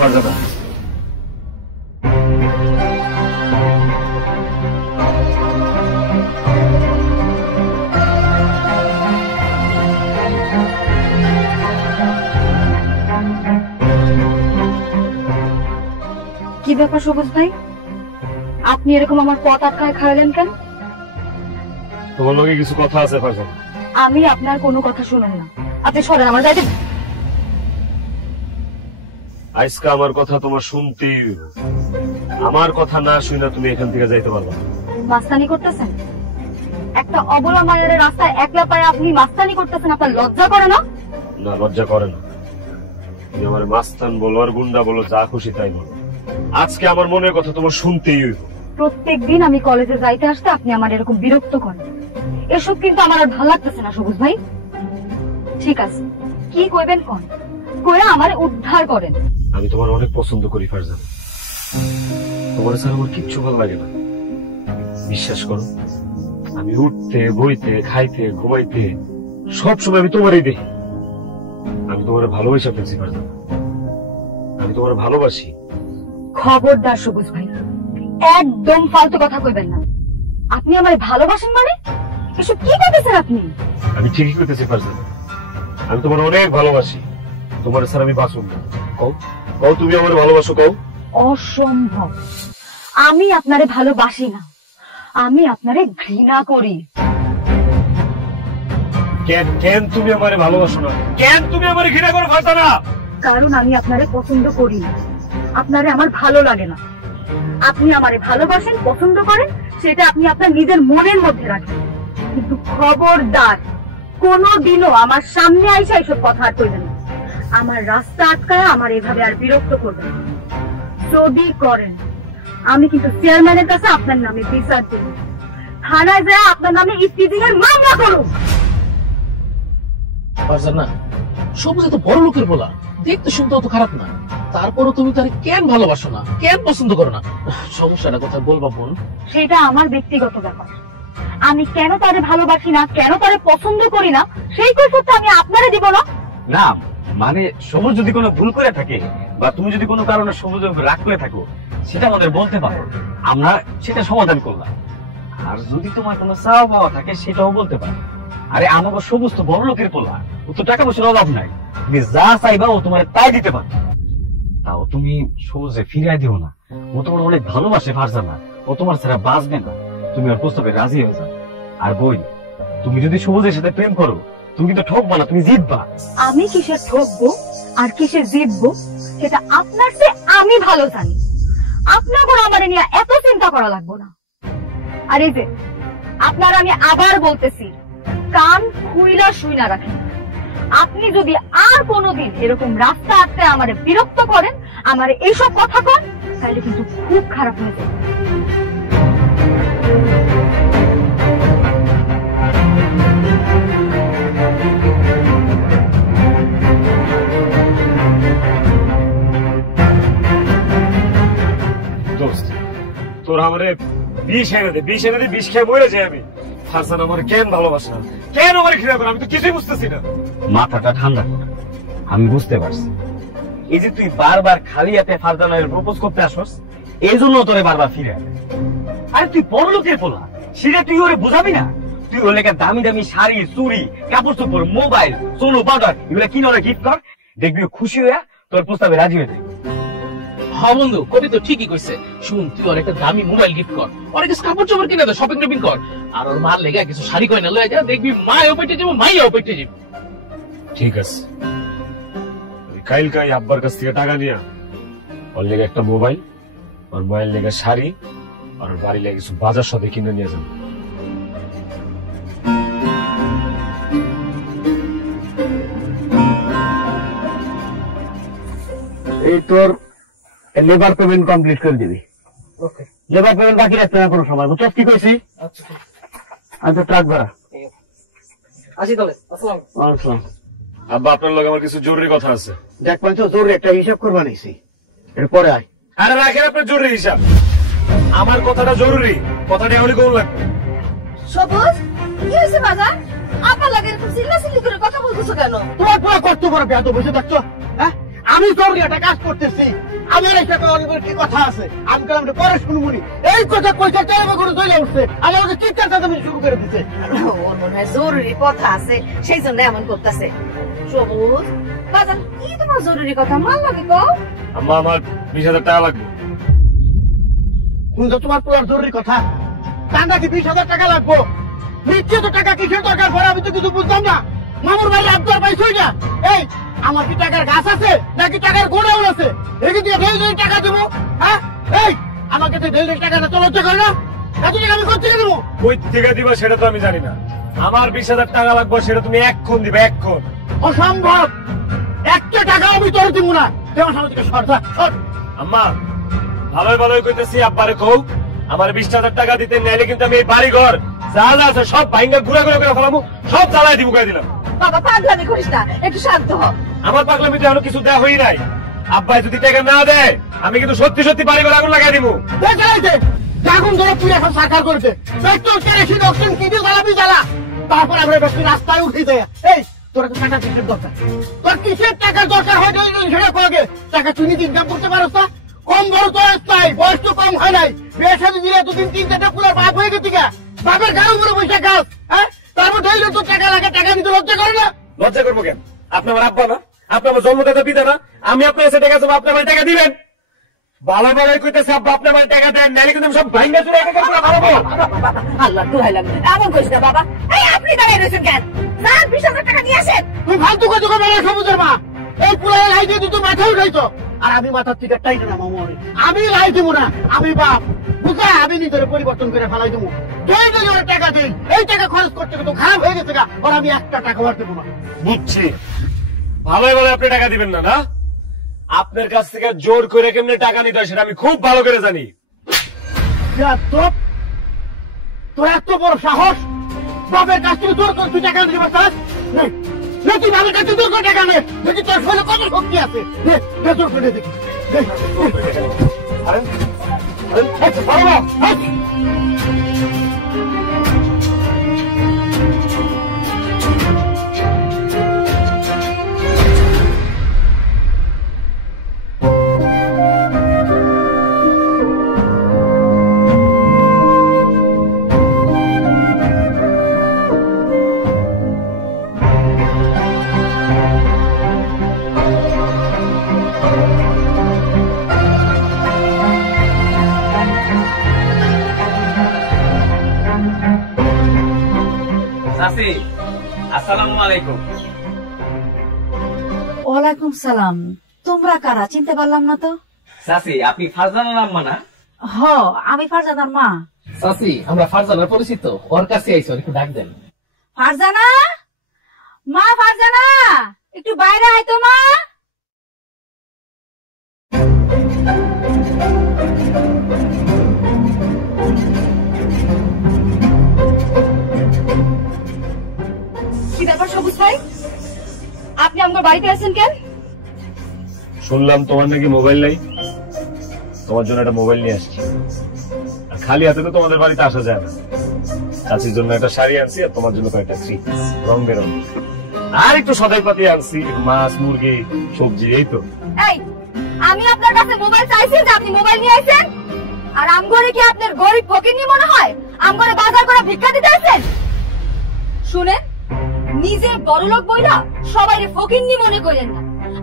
ফারজানা, কি ব্যাপার সবুজ ভাই, আপনি এরকম আমার পথ আটকায় খাড়ালেন কেন? তোমার লগে কিছু কথা আছে ফারজানা। আমি আপনার কোনো কথা শুনুন না, আপনি সরেন, আমার যাইতে। আজকে আমার কথা তোমার শুনতেই হইব। আমার কথা না শুনে তুমি এখান থেকে যাইতে পারবা না। মাস্তানি করতেছেন? একটা অবলা মায়ের রাস্তায় একলা পায়ে আপনি মাস্তানি করতেছেন, আপনার লজ্জা করে না? না, লজ্জা করে না। তুমি আমার মাস্তান বলো আর গুন্ডা বলো, যা খুশি তাই বলো, আজকে আমার মনের কথা তোমার শুনতেই হইব। প্রত্যেকদিন আমি কলেজে যাইতে আসতে আপনি আমার এরকম বিরক্ত করেন, এসব কিন্তু আমার আর ভালো লাগতেছে না সবুজ ভাই। ঠিক আছে, কি কইবেন কোন, কইরা আমার উদ্ধার করেন। আমি তোমার অনেক পছন্দ করি ফারজানা, তোমার স্যার আমার কিচ্ছু ভালো লাগে না। বিশ্বাস করো, আমি উঠতে বইতে খাইতে ঘুমাইতে সবসময় আমি তোমারই দেখি। আমি তোমার ভালোবাসা ফেলছি ফারজানা, আমি তোমার ভালোবাসি। খবরদার সবুজ ভাই, একদম ফালতু কথা কইবেন না। আপনি আমায় ভালোবাসেন মানে? এসব কি করতেছেন আপনি? আমি ঠিকই করতেছি ফারজানা, আমি তোমার অনেক ভালোবাসি। তোমার স্যার আমি বাঁচব না। কও কও, তুমি আমার ভালোবাসো কও। অসম্ভব, আমি আপনারে ভালোবাসি না, আমি আপনারে ঘৃণা করি। কেন কেন তুমি আমারে ভালোবাসো না? কেন তুমি আমারে ঘৃণা করো ফারজানা? কারণ আমি আপনারে পছন্দ করি না, আপনারে আমার ভালো লাগে না। আপনি আমারে ভালোবাসেন, পছন্দ করেন, সেটা আপনি আপনার নিজের মনের মধ্যে রাখেন, কিন্তু খবরদার কোনোদিনও আমার সামনে আইসা এসব কথা আর কইবেন না। আমার রাস্তা আটকায় আমার এভাবে আর বিরক্ত করবেন না। যদি করেন আমি কিন্তু চেয়ারম্যানের কাছে আপনার নামে বিচার দেব, থানায় যায় আপনার নামে ইফতিজিং এর মামলা করুন। ফারজানা, সবুজ তো বড় লোকের বলা, দেখতে শুনতে অত খারাপ না, তারপরও তুমি তারে কেন ভালোবাসো না, কেন পছন্দ করো না? সমস্যাটা কথা বলবা বোন। সেটা আমার ব্যক্তিগত ব্যাপার, আমি কেন তারে ভালোবাসি না, কেন তারে পছন্দ করি না, সেই কৈফিয়তটা আমি আপনারে দিব না। না মানে সবুজ যদি কোনো ভুল করে থাকে বা তুমি যদি কোনো কারণে সবুজের উপর রাগ করে থাকো, সেটা আমাদের বলতে পারো, আমরা সেটা সমাধান করলাম। আর যদি তোমার কোনো চাওয়া পাওয়া থাকে সেটাও বলতে পারো। আরে আমাকে সবুজ তো বড় লোকের পোলা, ও তো টাকা পয়সার অভাব নাই, তুমি যা চাইবা ও তোমার তাই দিতে পারবে। তাও তুমি সবুজে ফিরিয়ে দিও না, ও তোমার অনেক ভালোবাসে ফারজানা, ও তোমার ছাড়া বাঁচবে না। তুমি আর প্রস্তাবে রাজি হয়ে যাও। আর বই, তুমি যদি সবুজের সাথে প্রেম করো তুমি কিন্তু ঠকবা না, তুমি জিতবা। আমি কিসের ঠকবো আর কিসের জিতবো সেটা আপনার চেয়ে আমি ভালো জানি। আপনার কোনো আমার নিয়ে এত চিন্তা করা লাগবো না। আর এই যে আপনার আমি আবার বলতেছি, কান খুইলা শুইলা রাখেন। আপনি যদি আর কোনোদিন এরকম রাস্তা আটকে আমারে বিরক্ত করেন, আমারে এইসব কথা কন, তাহলে কিন্তু খুব খারাপ হয়ে যাবে। তোর আমারে বিষ এনে দে, বিষ এনে দে, বিষ খেয়ে মরে যাই আমি। ফারজানা আমার কেন ভালোবাসে না, কেন আমার ঘৃণা করে, আমি তো কিছুই বুঝতেছি না। মাথাটা ঠান্ডা কর, আমি বুঝতে পারছি। এই যে তুই বারবার খালি হাতে ফারজানার প্রপোজ করতে আসস, এই জন্য তোরে বারবার ফিরে আসে। আরে তুই বড় লোকের পোলা, সেটা তুই ওরে বুঝাবি না? তুই ওর লেখা দামি দামি শাড়ি, চুড়ি, কাপড় চোপড়, মোবাইল, সোনো পাউডার এগুলো কিনে ওরা গিফট কর, দেখবি খুশি হয়ে তোর প্রস্তাবে রাজি হয়ে যায়। হ্যাঁ বন্ধু, কবি তো ঠিকই কইছে। শুন, তুই ওর একটা দামি মোবাইল গিফট কর, ওর কিছু কাপড় চোপড় কিনে দে, শপিং টপিং কর, আর ওর মার লেগে কিছু শাড়ি কয়না লয়ে যা, দেখবি মায়ও পেটে যাবো, মাইয়াও পেটে যাবো। ঠিক আছে, কাইলকাই আব্বার কাছ থেকে টাকা নিয়ে ওর লেগে একটা মোবাইল, ওর মায়ের লেগে শাড়ি, আর ওর বাড়ি লেগে কিছু বাজার সাথে কিনে নিয়ে যাবো। এই তোর লেবার পেমেন্ট কমপ্লিট করে দিবি। লেবার পেমেন্ট বাকি রাখতে না কোনো সময়, বুঝছিস কি কইছি? আচ্ছা ট্রাক ভাড়া। আসি তাহলে, আসসালাম। আব্বা আপনার লগে আমার কিছু জরুরি কথা আছে। দেখ তো জরুরি একটা হিসাব করবা নিছি, এরপরে আয়। আরে রাখেন আপনার জরুরি হিসাব, আমার কথাটা জরুরি, কথাটা এমনি কোন লাগবে। সবুজ, কি হয়েছে বাজার? আপনার লাগে এরকম চিল্লাচিল্লি করে কথা বলতেছো কেন? তোমার পুরো কত বড় বেয়াদ বসে থাকছো, হ্যাঁ? আমি জরুরি একটা কাজ করতেছি, আমার হিসাবে অনেক কি কথা আছে, আমি কালাম পরে শুনবুনি। এই কথা কইতে চাইবে করে চলে উঠছে, আমাকে চিৎকার চাচামি শুরু করে দিছে। ওর মনে হয় জরুরি কথা আছে, সেই জন্য এমন করতেছে। সবুজ, বাজার কি তোমার জরুরি কথা? মাল লাগে কও। আম্মা আমার 20,000 টাকা লাগবে। শুনছো তোমার পুরো জরুরি কথা? তার নাকি 20,000 টাকা লাগবো? নিশ্চয় তো টাকা কিসের দরকার পরে আমি তো কিছু বুঝতাম না। মামুর ভাই আবদার পাইছই না। এই আমার কি টাকার গাছ আছে নাকি টাকার গোড়াউন আছে? এদিকে দিয়ে ঢেল টাকা দেবো, হ্যাঁ? এই আমাকে তো ঢেল টাকাটা তো লজ্জা করে না? এত টাকা আমি কোথা থেকে দেবো? কই থেকে দিবা সেটা তো আমি জানি না। আমার 20,000 টাকা লাগবে, সেটা তুমি এক্ষণ দিবে, এক্ষণ। অসম্ভব, একটা টাকা আমি তোর দিব না। তোমার সামনে থেকে সর, সর। আম্মা ভালোই ভালোই কইতেছি, আব্বারে কও আমার 20,000 টাকা দিতে, নাইলে কিন্তু আমি এই বাড়ি ঘর যা যা আছে সব ভাঙ্গা ঘুরে ঘুরে করে ফেলাবো, সব জ্বালাই দিব, কয়ে দিলাম। বাবা পাগলামি করিস না, একটু শান্ত হ। আমার পাগলামি তো এখনো কিছু দেওয়া হই নাই। আব্বাই যদি টাকা না দেয় আমি কিন্তু সত্যি সত্যি বাড়ি ঘর আগুন লাগাই দিব। আগুন ধরে তুই এখন সাকার করেছে, পেট্রোল কেরোসিন অক্সিজেন কি দিয়ে জ্বালাবি জ্বালা, তারপর আমরা ব্যক্তি রাস্তায় উঠে যায়। এই তোর তো টাকা কিসের দরকার? তোর কিসের টাকার দরকার হয় সেটা কয়ে টাকা তুই নিজে ইনকাম করতে পারস না? কম বড় তো নাই, বয়স তো কম হয় নাই, বিয়ে সাথে দিলে দুদিন 3-4টা পুরো বাপ হয়ে গেছি গা, বাপের গাড়ি উপরে বসে গাছ, হ্যাঁ? তারপর ধরলে তোর টাকা লাগে, টাকা নিতে লজ্জা করে না? লজ্জা করবো কেন? আপনি আমার আব্বা না, আপনি আমার জন্মদাতা পিতা না? আমি আপনার কাছে টাকা চাবো, আপনি আমার টাকা দিবেন। ভালো ভালো কইতেছে আব্বা আপনি আমার টাকা দেন, নাইলে কিন্তু আমি সব ভাঙ্গা চুরে একা করে ভালো। আল্লাহ দোহাই লাগে, এমন করিস না বাবা। এই আপনি দাঁড়িয়ে রয়েছেন কেন? যান 20,000 টাকা নিয়ে আসেন। তুই ফালতু কথা কবে না সবুজের মা? এই পুরো লাই দিয়ে তুই মাথা উঠাইছো, আর আমি মাথার থেকে টাইট না মামু, আমি লাই দিব না, আমি বাপ বুঝা, আমি নিজের পরিবর্তন করে ফেলাই দেবো। টাকা দিই, এই টাকা খরচ করতে তো খারাপ হয়ে গেছে গা, আর আমি একটা টাকা বার দেবো না। বুঝছি, ভালোই ভালো আপনি টাকা দিবেন না, না? আপনার কাছ থেকে জোর করে কেমনে টাকা নিতে হয় সেটা আমি খুব ভালো করে জানি। তোর এত বড় সাহস, বাপের কাছ থেকে জোর করে তুই টাকা দিতে পারছিস? তুই বাপের কাছে জোর করে টাকা নে, দেখি তোর শরীরে কত শক্তি আছে, জোর করে দেখি। আসসালামু আলাইকুম। ওয়ালাইকুম সালাম। তোমরা কারা? চিনতে পারলাম না তো। চাচি আপনি ফারজানার আম্মা না? হ, আমি ফারজানার মা। চাচি আমরা ফারজানার পরিচিত, ওর কাছে আইসো, একটু ডাক দেন। ফারজানা, মা ফারজানা, একটু বাইরে আয় তো মা। কি ব্যাপার সবুজ ভাই, আপনি আমার বাড়িতে আছেন কেন? শুনলাম তোমার নাকি মোবাইল নাই, তোমার জন্য একটা মোবাইল নিয়ে আসছি। আর খালি হাতে তো তোমাদের বাড়িতে আসা যায় না। চাচির জন্য একটা শাড়ি আনছি, আর তোমার জন্য কয়েকটা থ্রি রং বেরঙ, আর একটু সদাই পাতি আনছি, মাছ মুরগি সবজি, এই তো। এই, আমি আপনার কাছে মোবাইল চাইছি যে আপনি মোবাইল নিয়ে আসেন, আর আমগরে কি আপনার গরিব ফকিনি মনে হয়? আমগরে বাজার করে ভিক্ষা দিতে আসেন? শুনেন, নিজে বড়লোক বইরা সবাই ফকিন্নি মনে করেন না।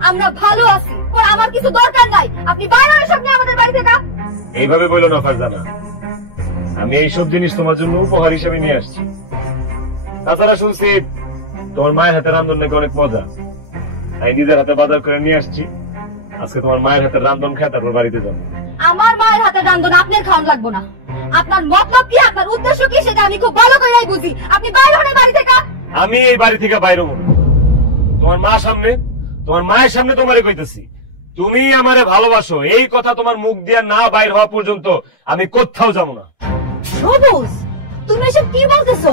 আমরা ভালো আছি, আর আমার কিছু দরকার নাই। আপনি বাইরে সামনে আমাদের বাড়ি থেকে। এইভাবে বললো না ফারজানা, আমি এইসব জিনিস তোমার জন্য উপহার হিসেবে নিয়ে আসছি। তাছাড়া শুনছি তোমার মায়ের হাতে রান্ধন নাকি অনেক মজা, তাই নিজের হাতে বাজার করে নিয়ে আসছি। আজকে তোমার মায়ের হাতে রান্ধন খেয়ে তারপর বাড়িতে যাবো। আমার মায়ের হাতে রান্ধন আপনার খাওয়ান লাগবো না। আপনার মতলব কি, আপনার উদ্দেশ্য কি, সেটা আমি খুব ভালো করেই বুঝি। আপনি বাইরে হলে বাড়ি থেকে। আমি এই বাড়ি থেকে বাইরে হবো, তোমার মা সামনে, তোমার মায়ের সামনে তোমারে কইতেছি, তুমি আমারে ভালোবাসো, এই কথা তোমার মুখ দিয়ে না বাইর হওয়া পর্যন্ত আমি কোথাও যাবো না। সবুজ, তুমি এসব কি বলতেছো?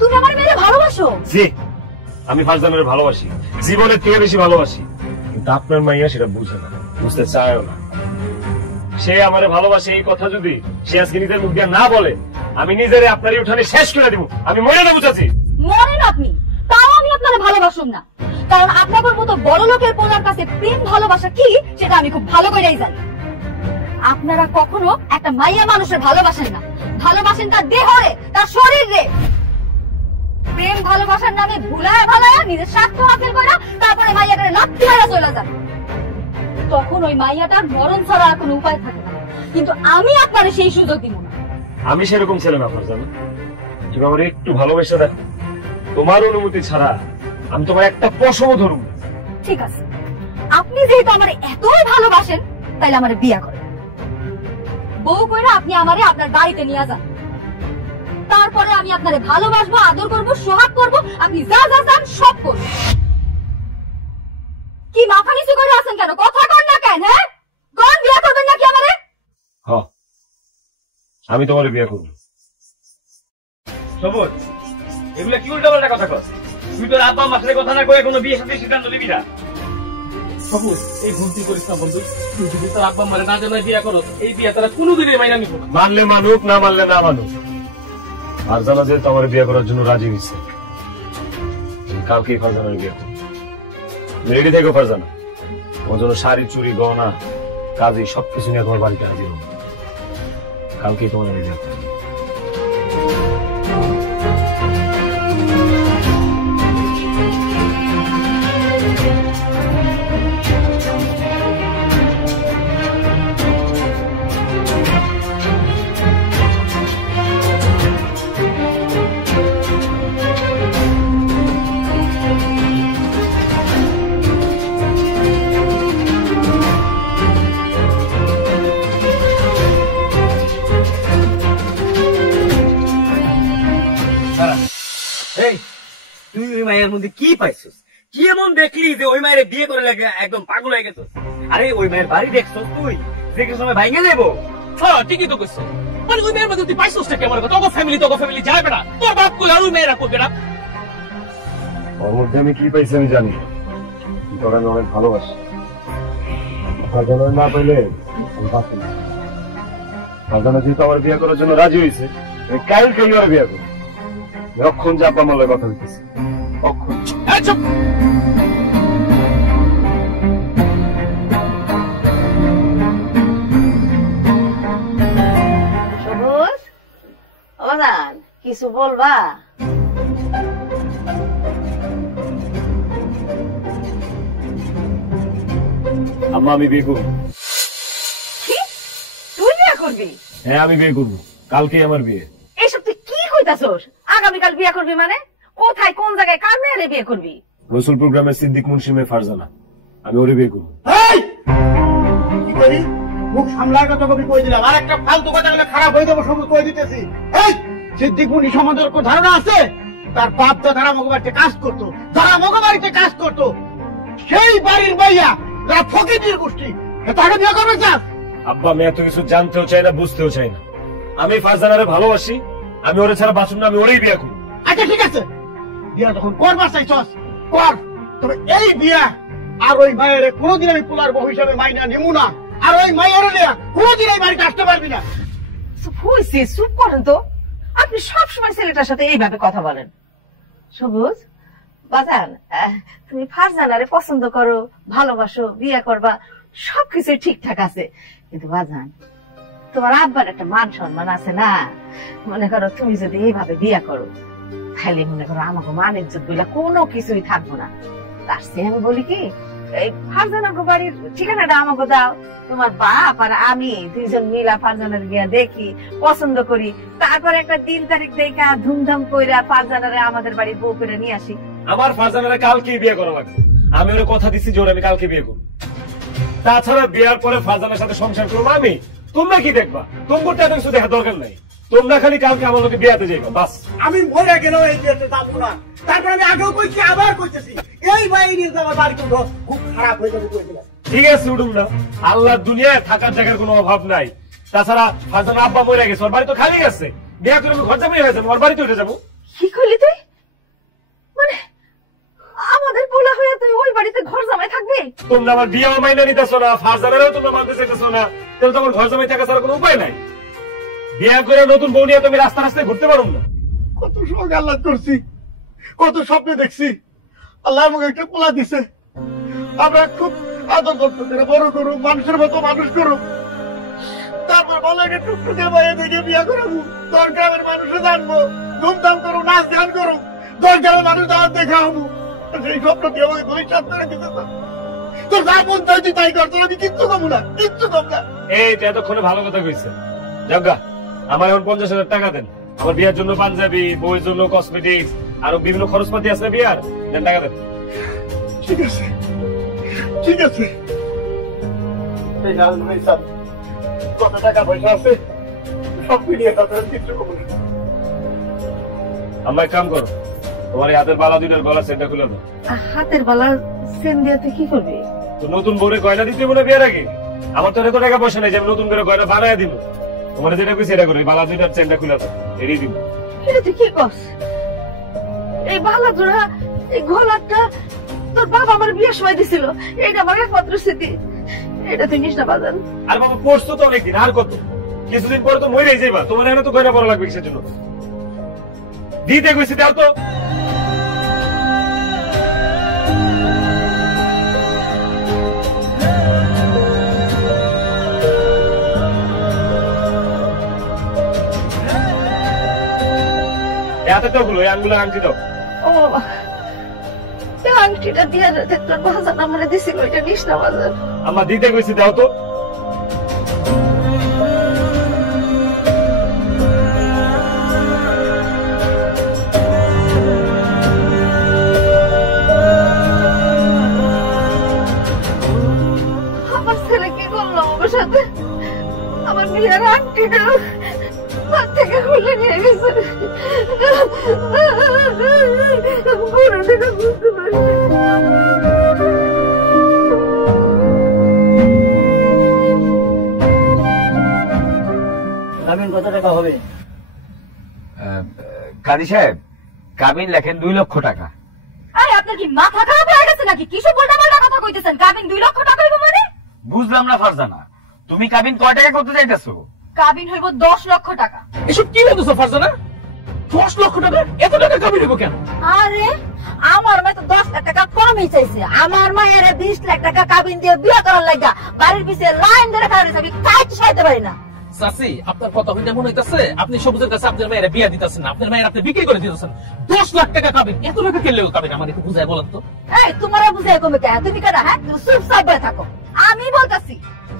তুমি আমার মেয়েকে ভালোবাসো? জি, আমি ফারজানারে ভালোবাসি, জীবনের থেকে বেশি ভালোবাসি। কিন্তু আপনার মাইয়া সেটা বুঝে না, বুঝতে চায়ও না। সে আমারে ভালোবাসে এই কথা যদি সে আজকে নিজের মুখ দিয়ে না বলে, আমি নিজের আপনারই উঠানে শেষ করে দিব। আমি মরে না বুঝাচ্ছি। মরেন আপনি, তাও আমি আপনারে ভালোবাসুম না। কারণ আপনাদের মতো বড় লোকের পোলার কাছে প্রেম ভালোবাসা কি সেটা আমি খুব ভালো করেই জানি। আপনারা কখনো একটা মাইয়া মানুষের ভালোবাসেন না, ভালোবাসেন তার দেহরে, তার শরীরে। প্রেম ভালোবাসার নামে ভুলায় ভালায় নিজের স্বার্থ হাসিল করে তারপরে মাইয়াটারে লাথি মারা চলে যান। তখন ওই মাইয়াটার মরণ ছাড়া আর কোনো উপায় থাকে না। কিন্তু আমি আপনারে সেই সুযোগ দিব না। আমি সেরকম ছেলে না ফারজানা, তুমি আমার একটু ভালোবেসে দেখো। তোমার অনুমতি ছাড়া আমি তোমার একটা পশমও ধরব না। ঠিক আছে, আপনি যেহেতু আমার এতই ভালোবাসেন তাইলে আমার বিয়া করেন। বউ কইরা আপনি আমারে আপনার বাড়িতে নিয়ে যান, তারপরে আমি আপনারে ভালোবাসবো, আদর করব, সোহাগ করব, আপনি যা যা চান সব করব। কি মাথা নিচু করে আছেন কেন? কথা কন না কেন? হ্যাঁ, কোন বিয়া করবেন নাকি আমারে? হ্যাঁ, আমি তোমার বিয়ে করব। সবুজ, এগুলা কি উল্টাপাল্টা কথা কস? তুই তোর আব্বা আমার সাথে কথা না কয়ে কোনো বিয়ে সাথে সিদ্ধান্ত নিবি না। সবুজ, এই ভুল তুই করিস না বন্ধু। তুই যদি তোর আব্বা মারে না জানায় বিয়া করো, এই বিয়া তারা কোনোদিনই মাইনা নিব না। মানলে মানুক, না মানলে না মানুক। ফারজানা যেহেতু আমার বিয়ে করার জন্য রাজি হয়েছে, কালকেই ফারজানার বিয়ে করব। রেডি থেকো ফারজানা, তোমার জন্য শাড়ি, চুড়ি, গহনা, কাজী সবকিছু নিয়ে তোমার বাড়িতে হাজির হবো। কালকেই তোমার বিয়ে করব। তুই ওই মায়ের মধ্যে কি পাইছিস? কি এমন দেখলি যে ওই মায়ের বিয়ে করে লাগে একদম পাগল হয়ে গেছিস? আরে ওই মায়ের বাড়ি দেখছ তুই, দেখে সময় ভাঙে যাবো। হ্যাঁ, ঠিকই তো কইছো। মানে ওই মেয়ের মধ্যে তুই পাইছিস না কেমন? তোর ফ্যামিলি যাবে না, তোর বাপ কই আর ওই মেয়েরা করবে না। ওর মধ্যে আমি কি পাইছি আমি জানি, কিন্তু ওরা আমি অনেক ভালোবাসি। ফারজানা না পাইলে আমি বাঁচি না। ফারজানা যেহেতু আমার বিয়ে করার জন্য রাজি হয়েছে, আমি কালকেই ওর বিয়ে করব। রক্ষণ যে আব্বা মালের কথা হইতেছে, অক্ষণ। চুপ। সবুজ, অবাদান কিছু বলবা? আম্মা, আমি বিয়ে করবো। কি? তুই বিয়ে করবি? হ্যাঁ, আমি বিয়ে করবো। কালকেই আমার বিয়ে। এইসব তুই কি কইতাছস? আগামীকাল বিয়ে করবি মানে? কোথায়, কোন জায়গায়, কার মেয়েরে বিয়ে করবি? রসুলপুর গ্রামের সিদ্দিক মুন্সি মেয়ে ফারজানা, আমি ওরে বিয়ে করবো। কি করি? মুখ সামলায় কথা কবি কই দিলাম, আর একটা ফালতু কথা বলে খারাপ হয়ে যাবো সবুজ কই দিতেছি। এই সিদ্দিক মুনি সম্বন্ধে কোন ধারণা আছে? তার বাপ তো তারা মগ বাড়িতে কাজ করতো, যারা মগ বাড়িতে কাজ করতো সেই বাড়ির মাইয়া যারা ফকির গোষ্ঠী, তাকে বিয়ে করবে চাস? আব্বা, আমি এত কিছু জানতেও চাই না, বুঝতেও চাই না। আমি ফারজানারে ভালোবাসি, আমি ওরে ছাড়া বাঁচুন না, আমি ওরেই বিয়ে করবো। আচ্ছা ঠিক আছে, বিয়া যখন করবার চাইছস কর, তবে এই বিয়া আর ওই মায়ের কোনোদিন আমি পোলার বউ হিসাবে মাইনা নিমু না, আর ওই মায়ের নিয়ে কোনোদিন এই বাড়িতে আসতে পারবি না। হইছে, চুপ করেন তো। আপনি সবসময় ছেলেটার সাথে এইভাবে কথা বলেন। সবুজ বাজান, তুমি ফারজানারে পছন্দ করো, ভালোবাসো, বিয়ে করবা, সবকিছু ঠিকঠাক আছে। কিন্তু বাজান, তোমার আব্বার একটা মান সম্মান আছে না? মনে করো তুমি যদি এইভাবে বিয়ে করো, তাহলে মনে করো আমাকে মান ইজ্জত বলে কোনো কিছুই থাকবো না। তার চেয়ে আমি বলি কি, এই ফারজানাকে বাড়ির ঠিকানাটা আমাকে দাও, তোমার বাপ আর আমি দুইজন মিলা ফারজানার গিয়া দেখি, পছন্দ করি, তারপর একটা দিন তারিখ দেখা ধুমধাম কইরা ফারজানারে আমাদের বাড়ি বউ করে নিয়ে আসি। আমার ফারজানারে কালকেই বিয়ে করা লাগবে। আমি ওরে কথা দিচ্ছি যে ওরে আমি কালকে বিয়ে করবো। তাছাড়া বিয়ার পরে ফারজানার সাথে সংসার করবো আমি। তোমরা কি দেখবা? তোমার টাকা কিছু দেখা দরকার নাই। তোমরা খালি কালকে আমার লোকে বিয়াতে যাইবা, বাস। আমি মরে গেলেও এই বিয়েতে যাবো না। তারপর আমি আগেও কইছি, আবার কইতেছি, এই বাড়ি নিয়ে আমার বাড়ি খুব খারাপ হয়ে যাবে কই দিলাম। ঠিক আছে, উঠুন না। আল্লাহর দুনিয়ায় থাকার জায়গার কোনো অভাব নাই। তাছাড়া ফারজানা আব্বা মরে গেছে, ওর বাড়ি তো খালি আছে। বিয়া করে আমি ঘর জামাই হয়ে যাবো, ওর বাড়িতে উঠে যাবো। কি করলি তুই? মানে আমাদের পোলা হয়ে তুই ওই বাড়িতে ঘর জামাই থাকবি? তোমরা আমার বিয়েও মাইনে নিতেছো না, ফারজানারেও তোমরা মানতে চাইতেছো না, তাহলে তোমার ঘর জামাই থাকা ছাড়া কোনো উপায় নাই। বিয়া করে নতুন বউ নিয়ে তুমি রাস্তা রাস্তায় ঘুরতে পারো না। কত শখ আল্লাহ করছি, কত স্বপ্নে দেখছি, আল্লাহ আমাকে একটা পোলা দিছে। আমরা খুব আদর করতে বড় করুক, মানুষের মতো মানুষ করুক, তারপর বলে টুকটুকে বাইরে থেকে বিয়া করবো। 10 গ্রামের মানুষে জানবো, ধুমধাম করুক, নাচ গান করুক, 10 গ্রামের মানুষ দাওয়াত দেখা হবো। সেই স্বপ্ন কি আমাকে পরিষ্কার করে দিতে? তোর যা মন চাই তুই তাই কর, তোর আমি কিচ্ছু কমু না, কিচ্ছু কম না। এই তো এতক্ষণে ভালো কথা কইছে। যাজ্ঞা, আমার এখন 50,000 টাকা দেন, আমার বিয়ার জন্য পাঞ্জাবি, বউয়ের জন্য কসমেটিক্স, আরো বিভিন্ন খরচপাতি আছে বিয়ার, দেন টাকা দেন। ঠিক আছে, ঠিক আছে। এই হাল ভাই সাহেব, কত টাকা পয়সা আছে সব মিলিয়ে তাদের কিচ্ছু কমু না। আমার কাম করো, তোমার এই হাতের বালা দুইটার গলা সেটটা খুলে দাও। হাতের বালার চেন দিয়ে তুই কি করবি? তো নতুন বউরে গয়না দিতে মনে বিয়ার আগে? আমার তো এত টাকা পয়সা নেই যে আমি নতুন করে গয়না বানায় দিব। তোমার যেটা কইছি সেটা করি, বালা দুইটার চেনটা খুলে দাও, এড়িয়ে দিব। এটা তুই কি করছ? এই বালা জোড়া, এই গলাটা তোর বাবা আমার বিয়ের সময় দিছিল, এটা আমার একমাত্র স্মৃতি। এটা তুই নিস না বাজান। আর বাবা পড়ছো তো অনেকদিন, আর কত? কিছুদিন পরে তো মরেই যাইবা, তোমার এনে তো গয়না পড়া লাগবে কিসের জন্য? দিতে কইছি দাও তো। হাতে তো গুলো, আঙ্গুলে আংটি দাও। ও বাবা, এই আংটিটা দিয়ে তোর বাজান আমার দিছিল, এটা নিস না বাজান। আমার দিতে কইছি দাও তো। আমার ছেলে কি করলো আমার সাথে? আমার বিয়ের আংটিটা হাত থেকে খুলে নিয়ে গেছে। বুঝতে পারি কাবিন কত টাকা হবে? কাজী সাহেব, কাবিন লেখেন 2 লক্ষ টাকা। আরে আপনার কি মাথা খারাপ হয়ে গেছে নাকি? কিসব উল্টাপাল্টা কথা কইতেছেন? কাবিন 2 লক্ষ টাকা হইব মানে? বুঝলাম না ফারজানা, তুমি কাবিন কয় টাকা করতে চাইতেছো? কাবিন হইব 10 লক্ষ টাকা। এসব কি বলতেছো ফারজানা? 10 লক্ষ টাকা? এত টাকা কাবিন হইব কেন? আরে আমার মা তো 10 লাখ টাকা কমই চাইছে। আমার মায়ের 20 লাখ টাকা কাবিন দিয়ে বিয়ে করার লাগা বাড়ির পিছে লাইন ধরে খাড়া রয়েছে, আমি কাজ সাইতে পারি না। চাচি, আপনার কথা হইতে মনে হইতাছে আপনি সবুজের কাছে আপনার মায়ের বিয়া দিতেছেন না, আপনার মায়ের আপনি বিক্রি করে দিতেছেন। 10 লাখ টাকা কাবিন, এত টাকা খেললেও কাবিন? আমার একটু বুঝায় বলেন তো। এই তোমারে বুঝাই কমে কে? তুমি কেডা? হ্যাঁ, তুমি চুপচাপ বসে থাকো। আমি বলতাছি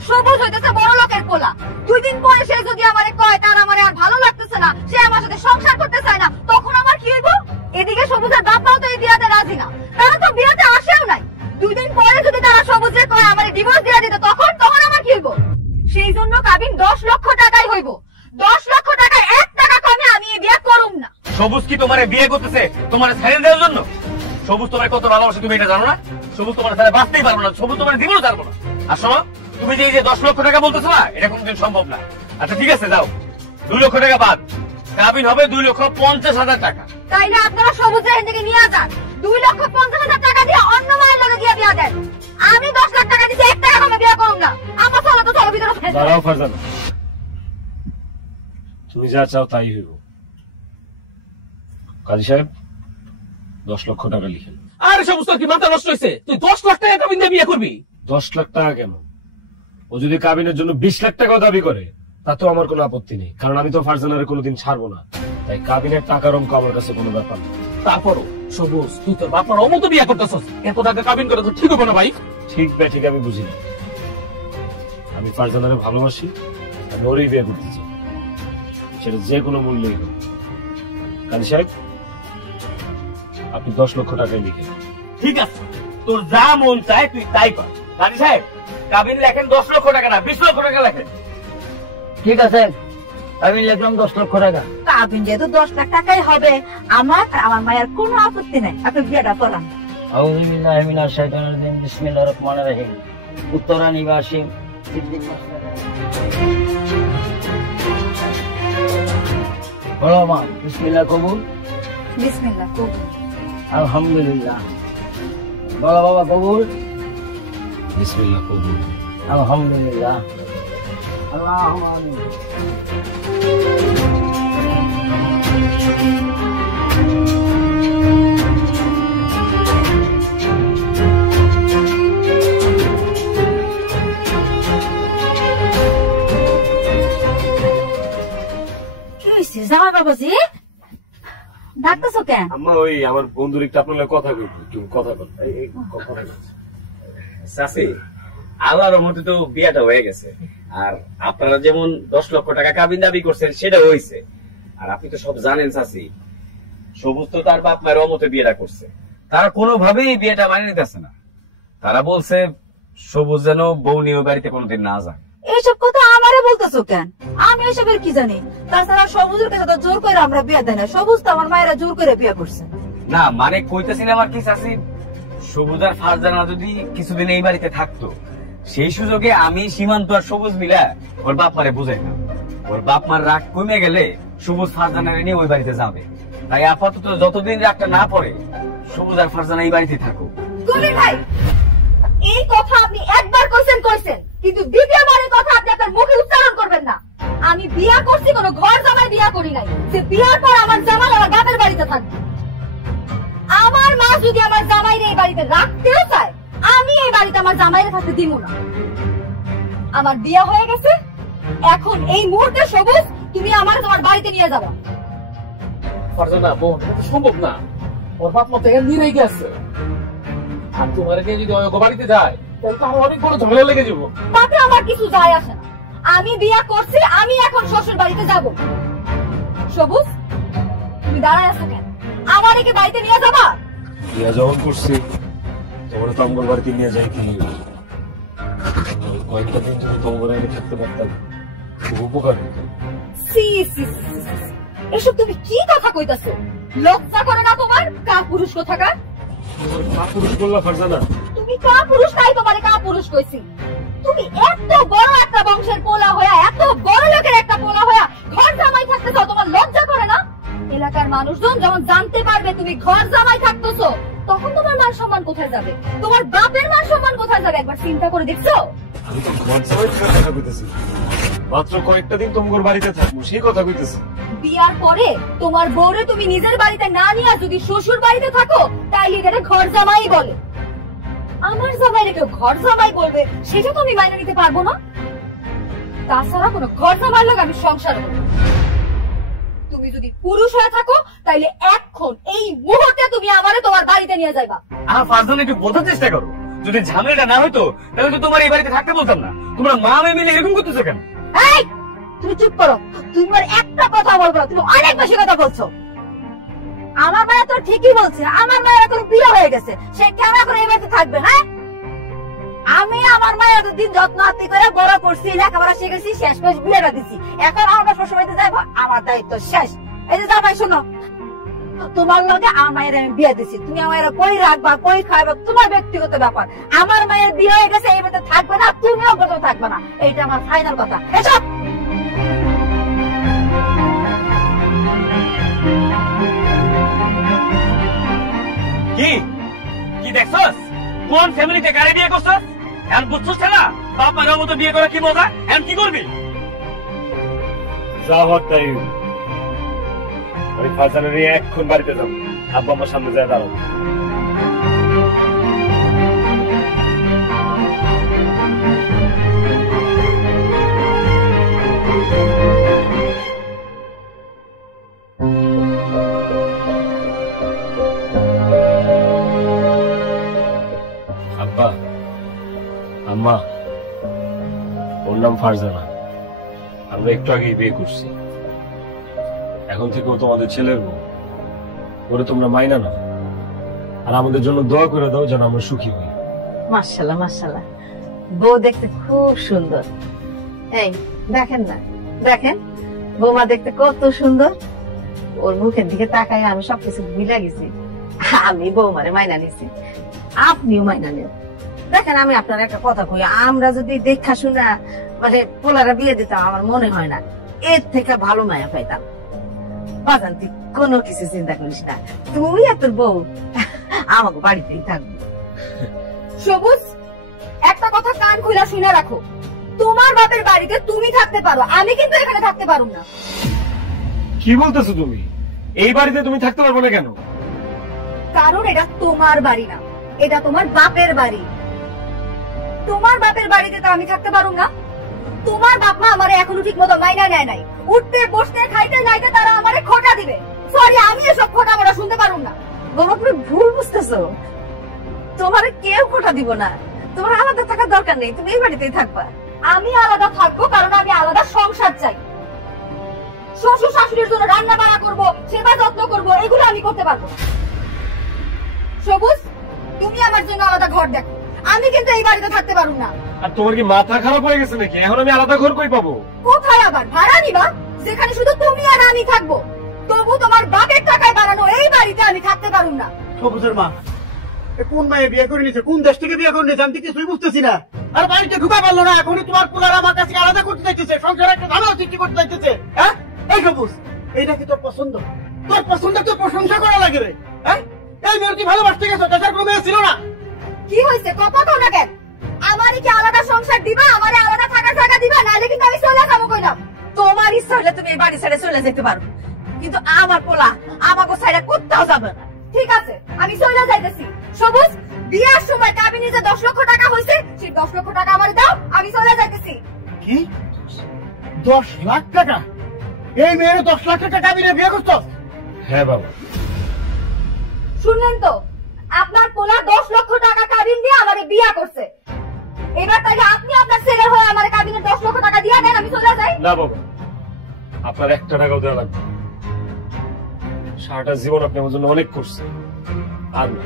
সবুজ হইতেছে বড় লোকের পোলা। 2 দিন পরে সে যদি আমারে কয় তার আমারে আর ভালো লাগতেছে না, সে আমার সাথে সংসার করতে চায় না, তখন আমার কি হইব? এদিকে সবুজের বাপমাও তো এই বিয়াতে রাজি না, তারা তো বিয়াতে আসেও নাই। 2 দিন পরে যদি তারা সবুজের কয় আমারে ডিভোর্স দিয়ে দিতে, তখন আমার কি হইব? সেই জন্য কাবিন 10 লক্ষ টাকাই হইব। 10 লক্ষ টাকায় 1 টাকা কমে আমি এই বিয়ে করুম না। সবুজ কি তোমারে বিয়ে করতেছে তোমারে ছেড়ে দেওয়ার জন্য? সবুজ তোমার কত ভালোবাসে তুমি এটা জানো না? সবুজ তোমার ছেড়ে বাঁচতেই পারবো না, সবুজ তোমার জীবনও ছাড়বো না। আর শোনো, তুমি যে এই যে 10 লক্ষ টাকা বলতেছো না, এটা কোনদিন সম্ভব না। আচ্ছা ঠিক আছে, যাও, 2 লক্ষ টাকা বাদ, কাবিন হবে 2,50,000 টাকা। তাইলে আপনারা সবুজের এখান থেকে নিয়ে যান। 2,50,000 টাকা দিয়ে অন্য মায়ের লগে দিয়ে বিয়া দেন। আমি 10 লাখ টাকা দিতে 1 টাকা কমে বিয়া করুম না। আমার চলো তো, চলো ভিতরে। দাঁড়াও ফারজানা, তুমি যা চাও তাই হইব। কাজী সাহেব, 10 লক্ষ টাকা লিখেন। আরে সবুজ, তোর কি মাথা নষ্ট হয়েছে? তুই 10 লাখ টাকা কাবিন দিয়ে বিয়ে করবি? 10 লাখ টাকা কেন? ও যদি কাবিনের জন্য 20 লাখ টাকাও দাবি করে তাতেও আমার কোনো আপত্তি নেই, কারণ আমি তো ফারজানারে কোনোদিন ছাড়বো না। তাই কাবিনের টাকার অঙ্ক আমার কাছে কোনো ব্যাপার না। তারপরও সবুজ, তুই তোর বাপার অমতো বিয়ে করতেছস, এত টাকা কাবিন করে তো ঠিক হবে না ভাই। ঠিক বে ঠিক আমি বুঝি না। আমি ফারজানারে ভালোবাসি, আমি ওরই বিয়ে করতে চাই, সেটা যে কোনো মূল্যেই হোক। কাজী সাহেব, আপনি 10 লক্ষ টাকায় লিখেন। ঠিক আছে, তোর যা মন চায় তুই তাই কর। কাজী সাহেব, কাবিন লেখেন 10 লক্ষ টাকা না, 20 লক্ষ টাকা লেখেন। ঠিক আছে, আমি লিখলাম 10 লক্ষ টাকা। কাবিন যেহেতু 10 লাখ টাকাই হবে, আমার আর আমার মায়ের কোনো আপত্তি নাই। আপনি বিয়েটা করান। আউযুবিল্লাহি মিনাশ শাইতানির রাজিম, বিসমিল্লাহির রহমানির রহিম। উত্তরা নিবাসী সিদ্দিক মাস্টার। বলো মা, বিসমিল্লাহ কবুল। বিসমিল্লাহ কবুল। আলহামদুলিল্লাহ। বলো বাবা কবুল। বিসমিল্লাহ কবুল। আলহামদুলিল্লাহ। আল্লাহুম্মা আমিন। জামাই বাবাজি ডাকতেছো কেন? আম্মা ওই আমার বন্ধুর একটু আপনার কথা কইবো, একটু কথা বল। চাচি, আল্লাহর রহমতে তো বিয়াটা হয়ে গেছে। আর আপনারা যেমন 10 লক্ষ টাকা কাবিন দাবি করছেন সেটা হয়েছে। আর আপনি তো সব জানেন চাচি, সবুজ তো তার বাপ মায়ের রহমতে বিয়েটা করছে। তারা কোনোভাবেই বিয়েটা মানে নিতেছে না। তারা বলছে সবুজ যেন বউ নিয়ে বাড়িতে কোনোদিন না যায়। এইসব কথা আমারে বলতেছো কেন? আমি এসবের কি জানি? তাছাড়া সবুজের কাছে তো জোর করে আমরা বিয়ে দেয় না। সবুজ তো আমার মায়েরা জোর করে বিয়ে করছে। না মানে কইতেছিলাম আর কি চাচি, সবুজ আর ফারজানা যদি কিছুদিন এই বাড়িতে থাকতো, সেই সুযোগে আমি সীমান্ত আর সবুজ মিলা ওর বাপ মারে বুঝাইতাম। ওর বাপ মার রাগ কমে গেলে সবুজ ফারজানারে নিয়ে ওই বাড়িতে যাবে। তাই আপাতত যতদিন রাগটা না পড়ে, সবুজ আর ফারজানা এই বাড়িতে থাকুক। কবির ভাই, এই কথা আপনি একবার কইছেন কিন্তু দ্বিতীয়বারের কথা আপনি আপনার মুখে উচ্চারণ করবেন না। আমি বিয়া করছি, কোনো ঘর জামাই বিয়া করি নাই। যে বিয়ার পর আমার জামাই আমার বাপের বাড়িতে থাকবে। আমার মা যদি আমার জামাইরে এই বাড়িতে রাখতেও চায়, আমি এই বাড়িতে আমার জামাইরে থাকতে দিব না। আমার বিয়া হয়ে গেছে, এখন এই মুহূর্তে সবুজ তুমি আমার তোমার বাড়িতে নিয়ে যাবা। ফারজানা বোন, এটা তো সম্ভব না। ওর বাপ মা তো নিয়ে গেছে। আর তোমার নিয়ে যদি ওই বাড়িতে যায় তাহলে তো আমার অনেক বড় ঝামেলা লেগে যাবো। তাতে আমার কিছু যায় আসে না। আমি বিয়া করছি, আমি এখন শ্বশুর বাড়িতে যাব। সবুজ, তুমি দাঁড়ায় আছো কেন? আমার একে বাড়িতে নিয়ে যাবা? বিয়া যখন করছি তোমার তো আমার বাড়িতে নিয়ে যাই কি, কয়েকটা দিন যদি তোমার আগে থাকতে পারতাম খুব উপকার হতো। সি সি সি, এসব তুমি কি কথা কইতাছো? লজ্জা করে না তোমার? কা পুরুষ কোথাকার? কা পুরুষ বললা ফারজানা? তুমি কা পুরুষ, তাই তোমারে কা পুরুষ কইছি। তুমি এত বড় একটা বংশের পোলা হইয়া, এত বড় লোকের একটা পোলা হইয়া ঘর জামাই থাকতেছো, তোমার লজ্জা করে না? এলাকার মানুষজন যখন জানতে পারবে তুমি ঘর জামাই থাকতেছো, তখন তোমার মান সম্মান কোথায় যাবে? তোমার বাপের মান সম্মান কোথায় যাবে? একবার চিন্তা করে দেখছো? আমি তো ঘর জামাই থাকার কথা কইতেছি, মাত্র কয়েকটা দিন তোমার বাড়িতে থাকবো সেই কথা কইতেছি। বিয়ার পরে তোমার বউরে তুমি নিজের বাড়িতে না নিয়ে যদি শ্বশুর বাড়িতে থাকো, তাইলে এটাকে ঘর জামাই বলে। আমার জামাইরে কেউ ঘর জামাই বলবে, সেটা তো আমি মাইনে নিতে পারবো না। তাছাড়া কোনো ঘর জামাই লোক আমি সংসার করবো। তুমি যদি পুরুষ হয়ে থাকো, তাইলে এখন এই মুহূর্তে তুমি আমারে তোমার বাড়িতে নিয়ে যাইবা। ফারজানা একটু বোঝার চেষ্টা করো, যদি ঝামেলাটা না হইতো তাহলে তো তোমার এই বাড়িতে থাকতে বলতাম না। তোমরা মা মেয়ে মিলে এরকম করতেছো কেন? এই, তুমি চুপ করো। তুমি আর একটা কথা বলবো না, তুমি অনেক বেশি কথা বলছো। আমার মায়ের তো ঠিকই বলছে, আমার মায়ের এখন বিয়ে হয়ে গেছে, সে কেন এখন এই বাড়িতে থাকবে? হ্যাঁ, আমি আমার মায়ের এতদিন যত্ন আত্মি করে বড় করছি, লেখাপড়া শিখেছি, শেষ মেশ বিয়েটা দিচ্ছি। এখন আমরা শ্বশুর বাড়িতে যাবো, আমার দায়িত্ব শেষ। এই যে জামাই শোনো, তোমার লগে আমার মায়ের আমি বিয়ে দিচ্ছি, তুমি আমার কই রাখবা, কই খাইবা, তোমার ব্যক্তিগত ব্যাপার। আমার মায়ের বিয়ে হয়ে গেছে, এই বাড়িতে থাকবে না, তুমিও কোথাও থাকবে না। এইটা আমার ফাইনাল কথা। এসব কি কি দেখছস? কোন ফ্যামিলিতে গাড়ি বিয়ে করছস? এখন বুঝছস না বাপ মায়ের মতো বিয়ে করা কি মজা? এখন কি করবি? যা হওয়ার তাই। আমি ফারজানা নিয়ে এখন বাড়িতে যাবো, আব্বা আমার সামনে যায় দাঁড়াবো। আব্বা, আম্মা, ওর নাম ফারজানা। আমরা একটু আগেই বিয়ে করছি। এখন থেকে ও তোমাদের ছেলের বউ। ওরে তোমরা মাইনা না, আর আমাদের জন্য দোয়া করে দাও যেন আমরা সুখী হই। মাশাআল্লাহ মাশাআল্লাহ, বউ দেখতে খুব সুন্দর। এই দেখেন না, দেখেন বৌমা দেখতে কত সুন্দর। ওর মুখের দিকে তাকাই আমি সবকিছু ভুলে গেছি। আমি বৌমারে মাইনা নিছি, আপনিও মাইনা নেন। দেখেন আমি আপনার একটা কথা কই, আমরা যদি দেখা শুনা মানে পোলারা বিয়ে দিতাম, আমার মনে হয় না এর থেকে ভালো মায়া পাইতাম। বাজান তুই কোনো কিছু চিন্তা করিস না, তুই আর তোর বউ আমাকে বাড়িতেই থাকবি। সবুজ, একটা কথা কান খুলে শুনে রাখো, তোমার বাপের বাড়িতে তুমি থাকতে পারো, আমি কিন্তু এখানে থাকতে পারবো না। কি বলতেছো তুমি? এই বাড়িতে তুমি থাকতে পারবো না কেন? কারণ এটা তোমার বাড়ি না, এটা তোমার বাপের বাড়ি। তোমার বাপের বাড়িতে তো আমি থাকতে পারবো না। তোমার বাপ মা আমারে এখনো ঠিক মতো মাইনা নেয় নাই। উঠতে বসতে খাইতে নাইতে তারা আমারে খোটা দিবে। সরি, আমি এসব খোটা মোটা শুনতে পারবো না। বাবা তুমি ভুল বুঝতেছো, তোমার কেউ কোটা দিব না, তোমার আলাদা থাকার দরকার নেই, তুমি এই বাড়িতেই থাকবা। আমি আলাদা থাকবো কারণ আমি আলাদা সংসার চাই। শ্বশুর শাশুড়ির জন্য রান্না বাড়া করবো, সেবা যত্ন করবো, এগুলো আমি করতে পারবো। সবুজ, তুমি আমার জন্য আলাদা ঘর দেখো, আমি কিন্তু এই বাড়িতে থাকতে পারবো না। আর তোমার কি মাথা খারাপ হয়ে গেছে নাকি? এখন আমি আলাদা ঘর কই পাবো? কোথায় আবার ভাড়া নিবা, যেখানে শুধু তুমি আর আমি থাকবো? তবু তোমার বাপের টাকায় বানানো এই বাড়িতে আমি থাকতে পারবো না। সবুজের মা কোন মায়ে বিয়ে করে নিয়েছে, কোন দেশ থেকে বিয়ে করে নিয়েছে, আমি কিছুই বুঝতেছি না। আর বাড়িতে ঢুকা পারলো না, এখনই তোমার পোলার আমার কাছে আলাদা করতে চাইতেছে, সংসারে একটা ঝামেলা সৃষ্টি করতে চাইতেছে। হ্যাঁ এই সবুজ, এইটা কি তোর পছন্দ? তোর পছন্দ তো প্রশংসা করা লাগে রে। হ্যাঁ এই মেয়ের তুই ভালোবাসতে গেছো, দেশের কোনো মেয়ে ছিল না। কি হয়েছে কথা কও না কেন? আমারই কি আলাদা সংসার দিবা, আমারে আলাদা থাকার জায়গা দিবা, নাহলে কিন্তু আমি চলে যাবো কইলাম। তোমার ইচ্ছা হলে তুমি এই বাড়ি ছেড়ে চলে যেতে পারো, কিন্তু আমার পোলা আমাকে ছেড়ে কোথাও যাবে না। ঠিক আছে, আমি চলে যাইতেছি। সবুজ, বিয়ার সময় কাবিনে যে 10 লক্ষ টাকা হয়েছে, সেই 10 লক্ষ টাকা আমারে দাও, আমি চলে যাইতেছি। কি 10 লাখ টাকা? এই মেয়ের 10 লাখ টাকা কাবিনে বিয়ে করছো? হ্যাঁ বাবা। শুনলেন তো, আপনার পোলা 10 লক্ষ টাকা কাবিন দিয়ে আমারে বিয়া করছে। এবার তাহলে আপনি আপনার ছেলের হয়ে আমারে কাবিনে 10 লক্ষ টাকা দিয়া দেন, আমি চলে যাই। না বাবা, আপনার 1 টাকাও দেওয়া লাগবে। সারাটা জীবন আপনি আমার জন্য অনেক করছেন, আর না।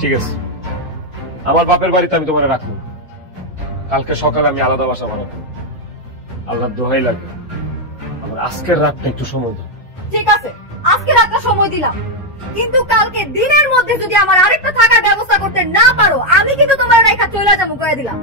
ঠিক আছে, আমার বাপের বাড়িতে আমি তোমার রাখবো। কালকে সকালে আমি আলাদা বাসা বানাবো। আল্লাহর দোহাই লাগবে, আমার আজকের রাতটা একটু সময় দাও। ঠিক আছে, আজকে রাতটা সময় দিলাম, কিন্তু কালকে দিনের মধ্যে যদি আমার আরেকটা থাকার ব্যবস্থা করতে না পারো, আমি কিন্তু তোমার রেখা চলে যাবো কয়ে দিলাম।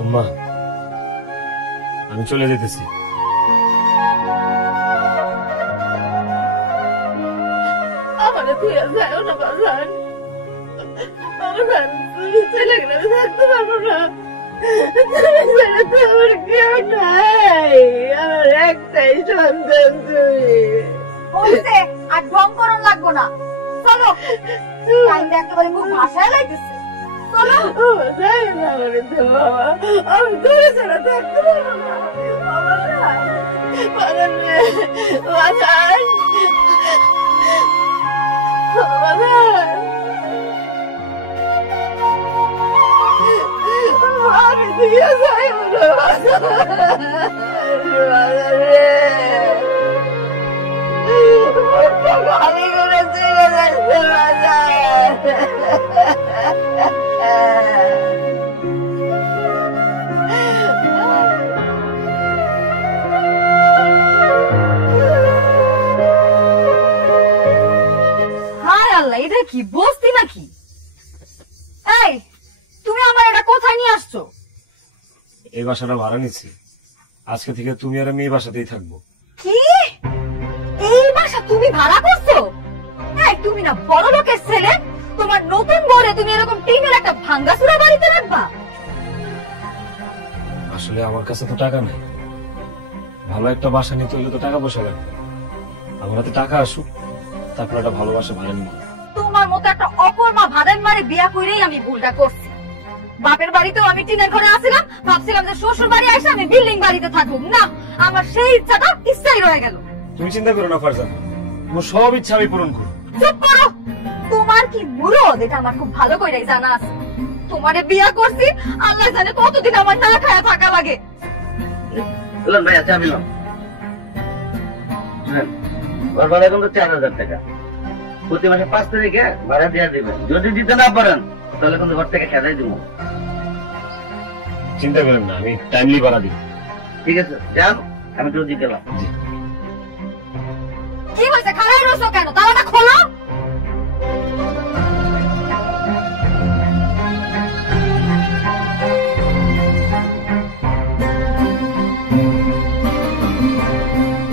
আম্মা, আমি চলে যেতেছি। আমারে তুই আর যাও না বাজান, বাজান তুমি চলে গেলে আমি থাকতে পারবো না। তুমি ছেড়ে তো আমার কেউ নাই, আমার একটাই সন্তান তুমি। বলতে আর ঢং করন লাগবো না, চলো। টাইম একেবারে মুখ ভাষায় লাগতেছে, চলো। যাই না আমারে তো বাবা, আমি তোরে ছাড়া থাকতে পারবো না। বাজান রে, বাজান, বাজান, আমি দিয়ে যাই না বাজান রে, গালি করে চলে যাচ্ছে বাজান। হায় আল্লাহ, এটা কি বস্তি নাকি? এই, তুমি আমার এটা কোথায় নিয়ে আসছো? এই বাসাটা ভাড়া নিচ্ছি, আজকে থেকে তুমি আর আমি এই বাসাতেই থাকবো। কি, এই বাসা তুমি ভাড়া করছো? এই, তুমি না বড় লোকের ছেলে, তোমার নতুন বরে তুমি এরকম টিনের একটা ভাঙ্গাচুরা বাড়িতে রাখবা? আসলে আমার কাছে তো টাকা নাই, ভালো একটা বাসা নিতে হলে তো টাকা পয়সা লাগবে। আমার হাতে টাকা আসুক, তারপর একটা ভালোবাসা ভাড়া নিব। তোমার মতো একটা অকর্মা ভাড়ান মারে বিয়া করেই আমি ভুলটা করছি। বাপের বাড়িতেও আমি টিনের ঘরে আসছিলাম, ভাবছিলাম যে শ্বশুর বাড়ি এসে আমি বিল্ডিং বাড়িতে থাকবো। না, আমার সেই ইচ্ছাটা ইচ্ছাই রয়ে গেল। তুমি চিন্তা করো না ফারজান, তোমার সব ইচ্ছা আমি পূরণ করব। চুপ করো, তোমার কি মুরদ এটা আমার খুব ভালো করেই জানা আছে। তোমারে বিয়া করছি, আল্লাহ জানে কতদিন আমার না খায়া থাকা লাগে। ভাই আচ্ছা আমি 4000 টাকা প্রতি মাসে 5 তারিখে ভাড়া দিয়ে দিবেন। যদি দিতে না পারেন তাহলে কিন্তু ঘর থেকে খেদাই দিব। চিন্তা করেন না, আমি টাইমলি ভাড়া দিব। ঠিক আছে, যান, আমি তো দিতে পারবো। কি হয়েছে? খারাপ রয়েছো কেন? তালাটা খোলো।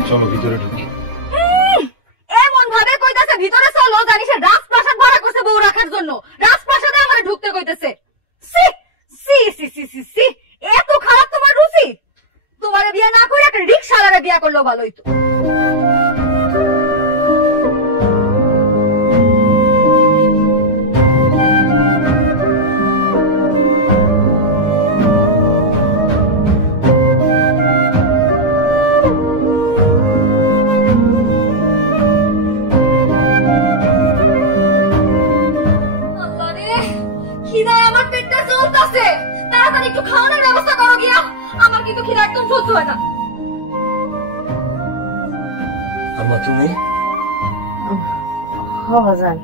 চলো ভিতরে ঢুকি। এমন ভাবে কইতাছে ভিতরে চলো, জানি সে রাজপ্রাসাদ ভাড়া করছে বউ রাখার জন্য। রাজপ্রাসাদে আমারে ঢুকতে কইতেছে। সি সি সি সি সি সি, এত খারাপ তোমার রুচি? তোমারে বিয়া না করে একটা রিকশাওয়ালারে বিয়া করলেও ভালো হইতো। তাড়াতাড়ি একটু খাওয়ানোর ব্যবস্থা করো গিয়া, আমার কিন্তু খিদা একদম সহ্য হয় না। আম্মা তুমি? বাজান,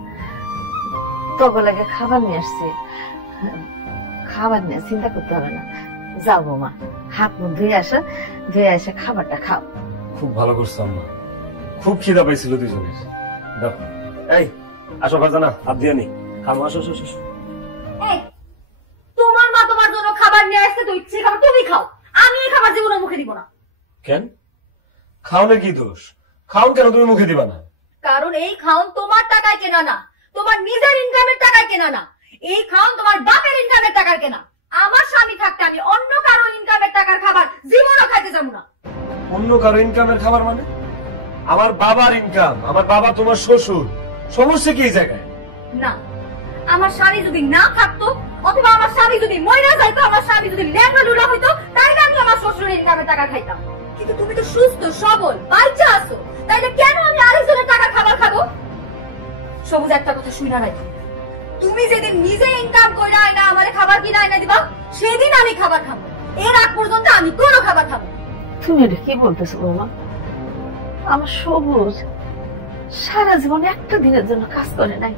তবে লাগে খাবার নিয়ে আসছি। খাবার নিয়ে চিন্তা করতে হবে না। যাও বৌমা, হাত মুখ ধুয়ে আসো, ধুয়ে এসে খাবারটা খাও। খুব ভালো করছো আম্মা, খুব খিদা পাইছিল দুজনের। দেখো, এই আসো ফারজানা, হাত দিয়ে নি খাবো। আসো আসো আসো। এই, তোমার মা তোমার জন্য খাবার নিয়ে আসছে, তো ইচ্ছে খাবার তুমি খাও। আমি এই খাবার জীবনে মুখে দিব না। কেন? খাওনের কি দোষ? খাওন কেন তুমি মুখে দিবা না? কারণ এই খাওন তোমার টাকায় কেনা না, তোমার নিজের ইনকামের টাকায় কেনা না। এই খাওন তোমার বাপের ইনকামের টাকার কেনা। আমার স্বামী থাকতে আমি অন্য কারো ইনকামের টাকার খাবার জীবনও খাইতে যাবো না। অন্য কারো ইনকামের খাবার মানে? আমার বাবার ইনকাম, আমার বাবা তোমার শ্বশুর, সমস্যা কি এই জায়গায়? না, আমার স্বামী যদি না থাকতো, অথবা আমার স্বামী যদি মরে যাইতো, আমার স্বামী যদি ল্যাংড়া লুলা হইতো, তাইলে আমি আমার শ্বশুরের ইনকামের টাকা খাইতাম। কিন্তু তুমি তো সুস্থ সবল বাচ্চা আছো, তাইলে কেন আমি আরেকজনের টাকা খাবার খাবো? সবুজ একটা কথা শুনা নাই, তুমি যেদিন নিজে ইনকাম করে আয়না আমারে খাবার কিনা আয়না দিবা, সেদিন আমি খাবার খাবো। এর আগ পর্যন্ত আমি কোনো খাবার খাবো। তুমি এটা কি বলতেছো বৌমা? আমার সবুজ সারা জীবন একটা দিনের জন্য কাজ করে নাই,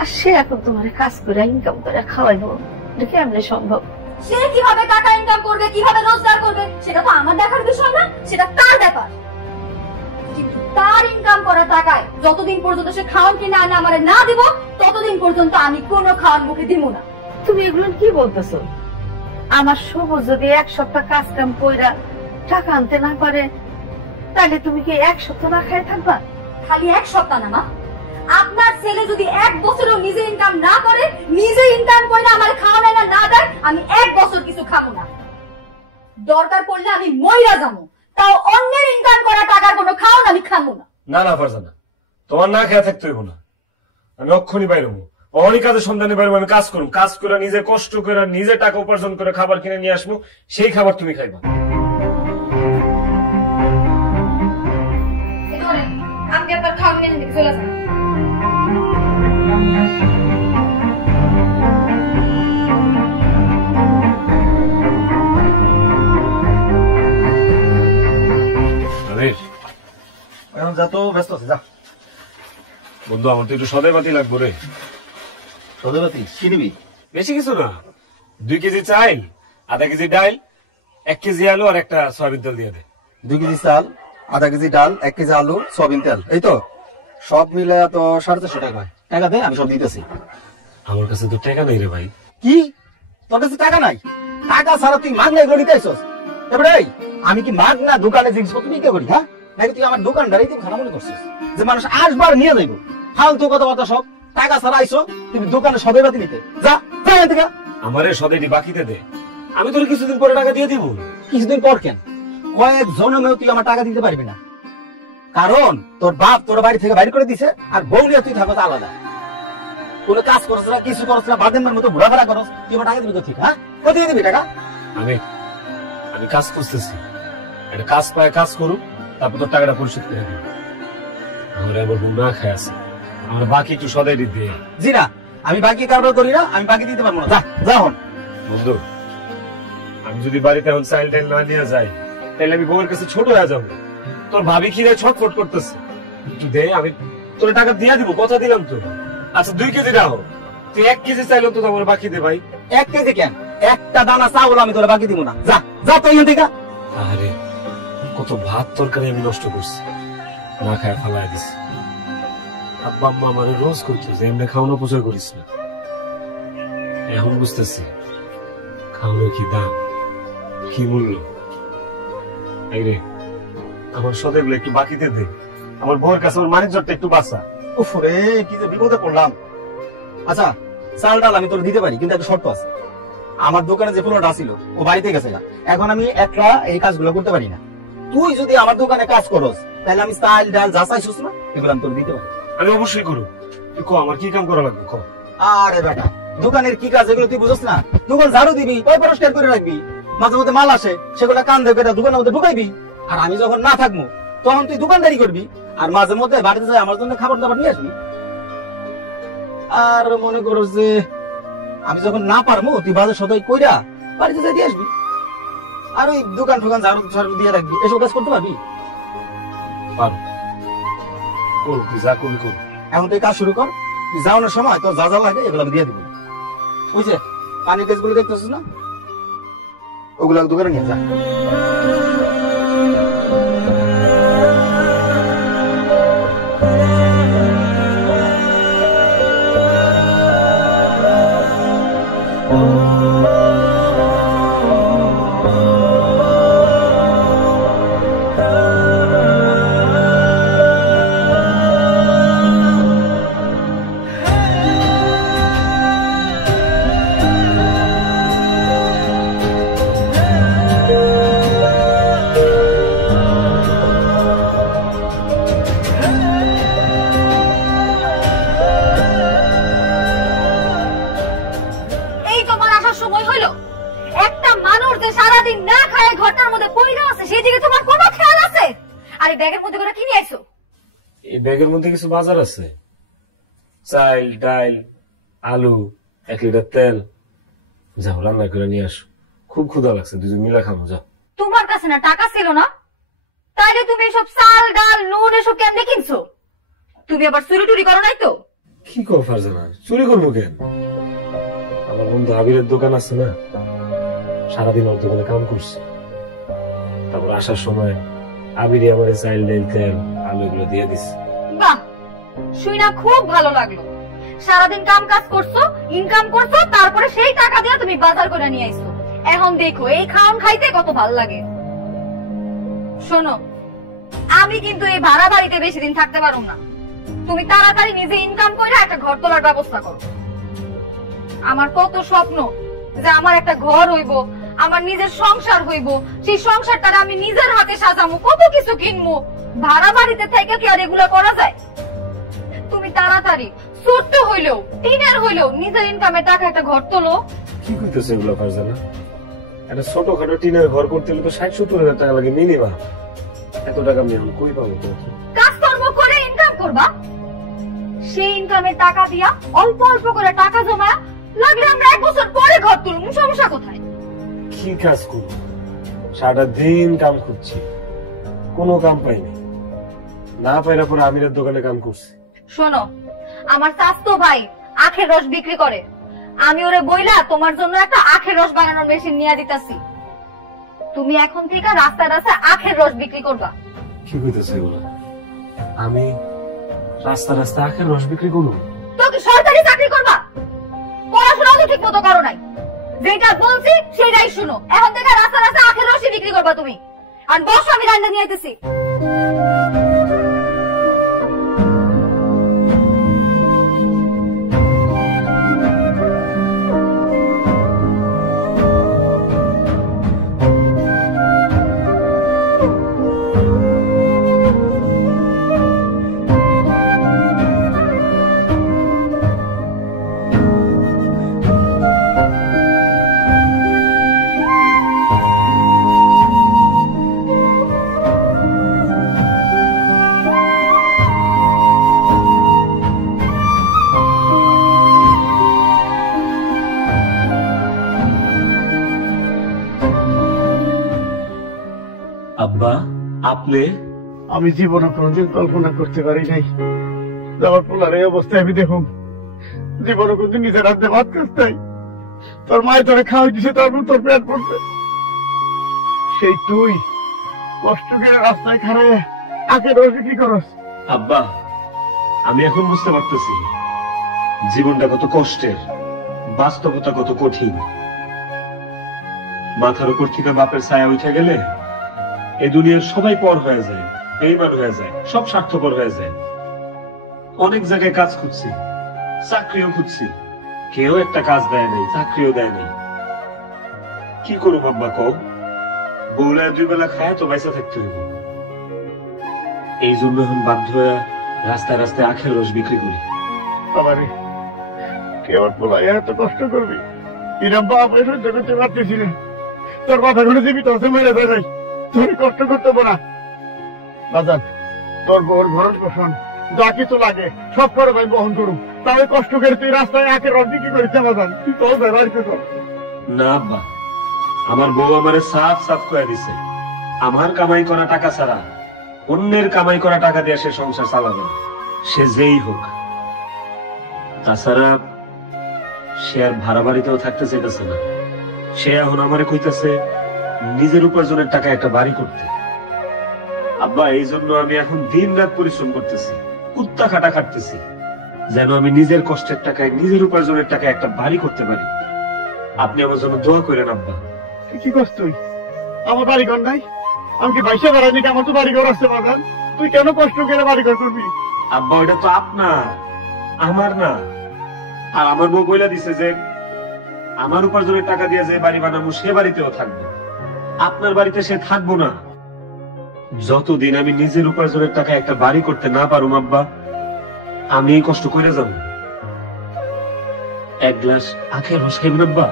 আর সে এখন তোমার কাজ করে ইনকাম করে খাওয়াইবো? এটা কেমনে সম্ভব? সে কিভাবে টাকা ইনকাম করবে, কিভাবে রোজগার করবে, সেটা তো আমার দেখার বিষয় না, সেটা তার ব্যাপার। কিন্তু তার ইনকাম করা টাকায় যতদিন পর্যন্ত সে খাওয়ান কিনা আনা আমারে না দিব, ততদিন পর্যন্ত আমি কোনো খাওয়ান মুখে দিব না। তুমি এগুলো কি বলতেছো? আমার সবুজ যদি 1 সপ্তাহ কাজ কাম কইরা টাকা আনতে না পারে, তাহলে তুমি কি 1 সপ্তাহ না খাই থাকবা? খালি 1 সপ্তাহ না মা, আপনার ছেলে যদি 1 বছরও নিজে ইনকাম না করে, নিজে ইনকাম করে আমার খাওয়া না দেয়, আমি 1 বছর কিছু খাবো না। দরকার পড়লে আমি মইরা যাবো, তাও অন্যের ইনকাম করা টাকার কোনো খাওয়ান আমি খাবো না। না না ফারজানা, তোমার না খেয়ে থাকতে হইব না। আমি অক্ষণই বাইরে হবো, অনেক কাজের সন্ধানে বাইরে আমি কাজ করবো, কাজ করে নিজে কষ্ট করে নিজে টাকা উপার্জন করে খাবার কিনে নিয়ে আসবো, সেই খাবার তুমি খাইবা। আপনি আপনার খাওয়ান কিনে দিতে চলে যান। এখন যা তো ব্যস্ত আছে, যা। বন্ধু আমার তো একটু সদাই পাতি লাগবো রে। সদাইপাতি কি নিবি? বেশি কিছু না, 2 কেজি চাইল, আধা কেজি ডাইল, 1 কেজি আলু আর একটা সয়াবিন তেল দিয়ে দে। 2 কেজি চাল, আধা কেজি ডাল, 1 কেজি আলু, সয়াবিন তেল, এই তো সব মিলে তো 450 টাকা হয়। টাকা দে, আমি সব দিতেছি। আমার কাছে তো টাকা নেই রে ভাই। কি তোর কাছে টাকা নাই? টাকা ছাড়া তুই মাগনা এগুলো নিতে আইসস? এবারে আমি কি মাগনা দোকানে জিনিসপত্র বিক্রি করি? হ্যাঁ, নাকি তুই আমার দোকানদার এই খারাপ মনে করছিস যে মানুষ আসবার নিয়ে যাইব? ফালতু কথাবার্তা সব। টাকা ছাড়া আইসো তুমি দোকানে সদাইপাতি নিতে, যা এখান থেকে। আমারে সদাইটি বাকিতে দে, আমি তোর কিছুদিন পরে টাকা দিয়ে দিব। কিছুদিন পর কেন? কয়েক জনমেও তুই আমার টাকা দিতে পারবি না, কারণ তোর বাপ তোর বাড়ি থেকে বাইরে করে দিছে, আর বউ নিয়ে তুই থাকো আলাদা। কোনো কাজ করছ না, কিছু করছ না, বাদেমের মতো ঘোরাফেরা করছ, তুই আমার টাকা দিবি তো? ঠিক, হ্যাঁ, কোথায় দিবি টাকা? আমি কাজ করতেছি, একটা কাজ পায় কাজ করুক, তারপর তোর টাকাটা পরিশোধ করে দিব। আমরা আবার বউ না খায় আছে, আমরা বাকি একটু সদাই দিতে। জি না, আমি বাকি কারবার করি না, আমি বাকি দিতে পারবো না। যা যা হন। বন্ধু, আমি যদি বাড়িতে এখন চাইল টাইল না নিয়ে যাই, তাহলে আমি বউয়ের কাছে ছোট হয়ে যাবো। তোর ভাবি খিদে ছটফট করতেছে, একটু দে, আমি তোর টাকা দিয়া দিব, কথা দিলাম তো। আচ্ছা 2 কেজি দাও, তুই 1 কেজি চাইলেও তো আমার বাকি দে ভাই। 1 কেজি কেন, একটা দানা চাউল আমি তোরা বাকি দিব না। যা যা তো এখান থেকে। আরে কত ভাত তরকারি আমি নষ্ট করছি, না খায় ফালাই দিছি। আব্বা আম্মা আমারে রোজ করতো যে এমনি খাওয়ানো পচয় করিস না। এখন বুঝতেছি খাওয়ানোর কি দাম, কি মূল্য। এই রে আমার সদেবলে একটু বাকিতে দে, আমার বউয়ের কাছে আমার মানিজ্জতটা একটু বাঁচা। উফ রে, কি যে বিপদে পড়লাম। আচ্ছা চাল ডাল আমি তোর দিতে পারি, কিন্তু একটা শর্ত আছে। আমার দোকানে যে পুরোটা ছিল ও বাড়িতে গেছে না, এখন আমি একলা এই কাজগুলো করতে পারি না। তুই যদি আমার দোকানে কাজ করস তাহলে আমি চাল ডাল যা চাইছিস না এগুলো আমি তোর দিতে পারি। আমি অবশ্যই করব। তুই ক আমার কি কাম করা লাগবে ক। আরে বেটা, দোকানের কি কাজ এগুলো তুই বুঝছ না? দোকান ঝাড়ু দিবি, পরিষ্কার করে রাখবি, মাঝে মধ্যে মাল আসে সেগুলো কান ধরে দোকানের মধ্যে ঢুকাইবি। আর আমি যখন না থাকবো তখন তুই দোকানদারি করবি, আর মাঝে মধ্যে বাড়িতে যাই আমার জন্য খাবার দাবার নিয়ে আসবি। আর মনে করো যে আমি যখন না পারবো তুই বাজার সদাই কইরা বাড়িতে যাই দিয়ে আসবি, আর ওই দোকান টোকান ঝাড়ু ঝাড়ু দিয়ে রাখবি। এসব কাজ করতে পারবি? পারো, করো, তুই যা করবি কর। এখন তুই কাজ শুরু কর, তুই যাওয়ানোর সময় তোর যা যা লাগে এগুলো আমি দিয়ে দিব। বুঝছে? পানির কেসগুলো দেখতেছিস না, ওগুলো দোকানে নিয়ে যা। এই ব্যাগের মধ্যে কিছু বাজার আছে, চাল ডাল আলু 1 লিটার তেল। যাও রান্না করে নিয়ে আসো, খুব ক্ষুধা লাগছে, দুজন মিলে খাবো। যাও। তোমার কাছে না টাকা ছিল না, তাইলে তুমি এসব চাল ডাল নুন এসব কেমনে কিনছো? তুমি আবার চুরি টুরি করো নাই তো? কি কর ফারজানা, চুরি করবো কেন? আমার বন্ধু আবিরের দোকান আছে না, সারাদিন ওর দোকানে কাম করছে। তারপর আসার সময় আবিরে আমার চাল ডাল তেল আলু এগুলো দিয়ে দিছে। বাহ, শুই না খুব ভালো লাগলো। সারাদিন কাম কাজ করছো, ইনকাম করছো, তারপরে সেই টাকা দিয়ে তুমি বাজার করে নিয়ে আইছো। এখন দেখো এই খাওন খাইতে কত ভালো লাগে। শোনো, আমি কিন্তু এই ভাড়া বাড়িতে বেশি দিন থাকতে পারবো না। তুমি তাড়াতাড়ি নিজে ইনকাম করে একটা ঘর তোলার ব্যবস্থা করো। আমার কত স্বপ্ন যে আমার একটা ঘর হইব, আমার নিজের সংসার হইব, সেই সংসারটা আমি নিজের হাতে সাজাবো, কত কিছু কিনবো। ভাড়া বাড়িতে থেকে কি আর এগুলো করা যায়? তুমি তাড়াতাড়ি ছোট্ট হইলেও টিনের হইলেও নিজের ইনকামে টাকা একটা ঘর তোলো। কি করতেছে এগুলো ফারজানা? একটা ছোটখাটো টিনের ঘর করতে হলে তো 60-70 হাজার টাকা লাগে মিনিমাম। এত টাকা আমি এখন কই পাবো? কাজকর্ম করে ইনকাম করবা, সেই ইনকামের টাকা দিয়া অল্প অল্প করে টাকা জমা লাগলে আমরা 1 বছর পরে ঘর তুলব। সমস্যা কোথায়? কি কাজ করবো? সারা দিন কাম করছি, কোনো কাম পাইনি। না পাইলে পরে আমিরের দোকানে কাম করছি। শোনো, আমার চাচতো ভাই আখের রস বিক্রি করে, আমি ওরে বইলা তোমার জন্য একটা আখের রস বানানোর মেশিন নিয়ে দিতাছি। তুমি এখন থেকে রাস্তায় রাস্তায় আখের রস বিক্রি করবা। কি কইতেছে এগুলো? আমি রাস্তা রাস্তা আখের রস বিক্রি করবো? তো কি সরকারি চাকরি করবা? পড়াশোনা তো ঠিক মতো করো নাই। যেটা বলছি সেটাই শুনো, এখন থেকে রাস্তা রাস্তা আখের রসই বিক্রি করবা তুমি। আর বসো, আমি রান্না নিয়ে আইতেছি। আব্বা, আপনি? আমি জীবনে কোনোদিন কল্পনা করতে পারি নাই আমার পোলার এই অবস্থায় আমি দেখুন জীবনে কোনদিন নিজের হাতে ভাত করতে তোর মায়ের তোরে খাওয়াই দিছে, তারপর তোর পেট পড়ছে, সেই তুই কষ্ট করে রাস্তায় খাড়ায় আখের রস বিক্রি করস। আব্বা, আমি এখন বুঝতে পারতেছি জীবনটা কত কষ্টের, বাস্তবতা কত কঠিন। মাথার উপর থেকে বাপের ছায়া উঠে গেলে এই দুনিয়ার সবাই পর হয়ে যায়, বেঈমান হয়ে যায়, সব স্বার্থপর হয়ে যায়। অনেক জায়গায় কাজ খুঁজছি, চাকরিও খুঁজছি, কেউ একটা কাজ দেয় নাই, চাকরিও দেয় নাই। কি করবো আব্বা কও? বউরা 2 বেলা খায় তো বাইসা থাকতে হইব। এই জন্য এখন বাধ্য হয়ে রাস্তায় রাস্তায় আখের রস বিক্রি করি। আমারে কে আমার পোলা এত কষ্ট করবি, এরম বাপ এসে করতে পারতেছি না। তোর কথা শুনে দিবি তোর মেরে দেয়, তোর কষ্ট করতে না। বাজার তোর বউর ভরণ পোষণ যা কিছু লাগে সব করে ভাই বহন করুন, তাহলে কষ্ট করে তুই রাস্তায় আখের রস বিক্রি করিস। বাজার তুই তোর ব্যবহার কর না আব্বা, আমার বউ আমারে সাফ সাফ করে দিছে, আমার কামাই করা টাকা ছাড়া অন্যের কামাই করা টাকা দিয়ে সে সংসার চালাবে, সে যেই হোক। তাছাড়া সে আর ভাড়া বাড়িতেও থাকতে চাইতেছে না, সে এখন আমারে কইতেছে নিজের উপার্জনের টাকা একটা বাড়ি করতে। আব্বা, এই জন্য আমি এখন দিন রাত পরিশ্রম করতেছি, কুত্তা খাটা খাটতেছি, যেন আমি নিজের কষ্টের টাকায়, নিজের উপার্জনের টাকায় একটা বাড়ি করতে পারি। আপনি আমার জন্য দোয়া করেন আব্বা। কি করছ তুই? আমার বাড়ি ঘর নাই, আমি কি বাইশে বেড়াইনি? আমার তো বাড়ি ঘর আসতে পারবেন, তুই কেন কষ্ট করে বাড়ি ঘর করবি? আব্বা, ওটা তো আপনার, আমার না। আর আমার বউ বইলা দিছে যে আমার উপার্জনের টাকা দিয়ে যে বাড়ি বানাবো সে বাড়িতেও থাকবো, আপনার বাড়িতে সে থাকবো না। যতদিন আমি নিজের উপার্জনের টাকা একটা বাড়ি করতে না পারুম আব্বা, আমি এই কষ্ট করে যাব। এক গ্লাস আখের রস খাইবেন আব্বা?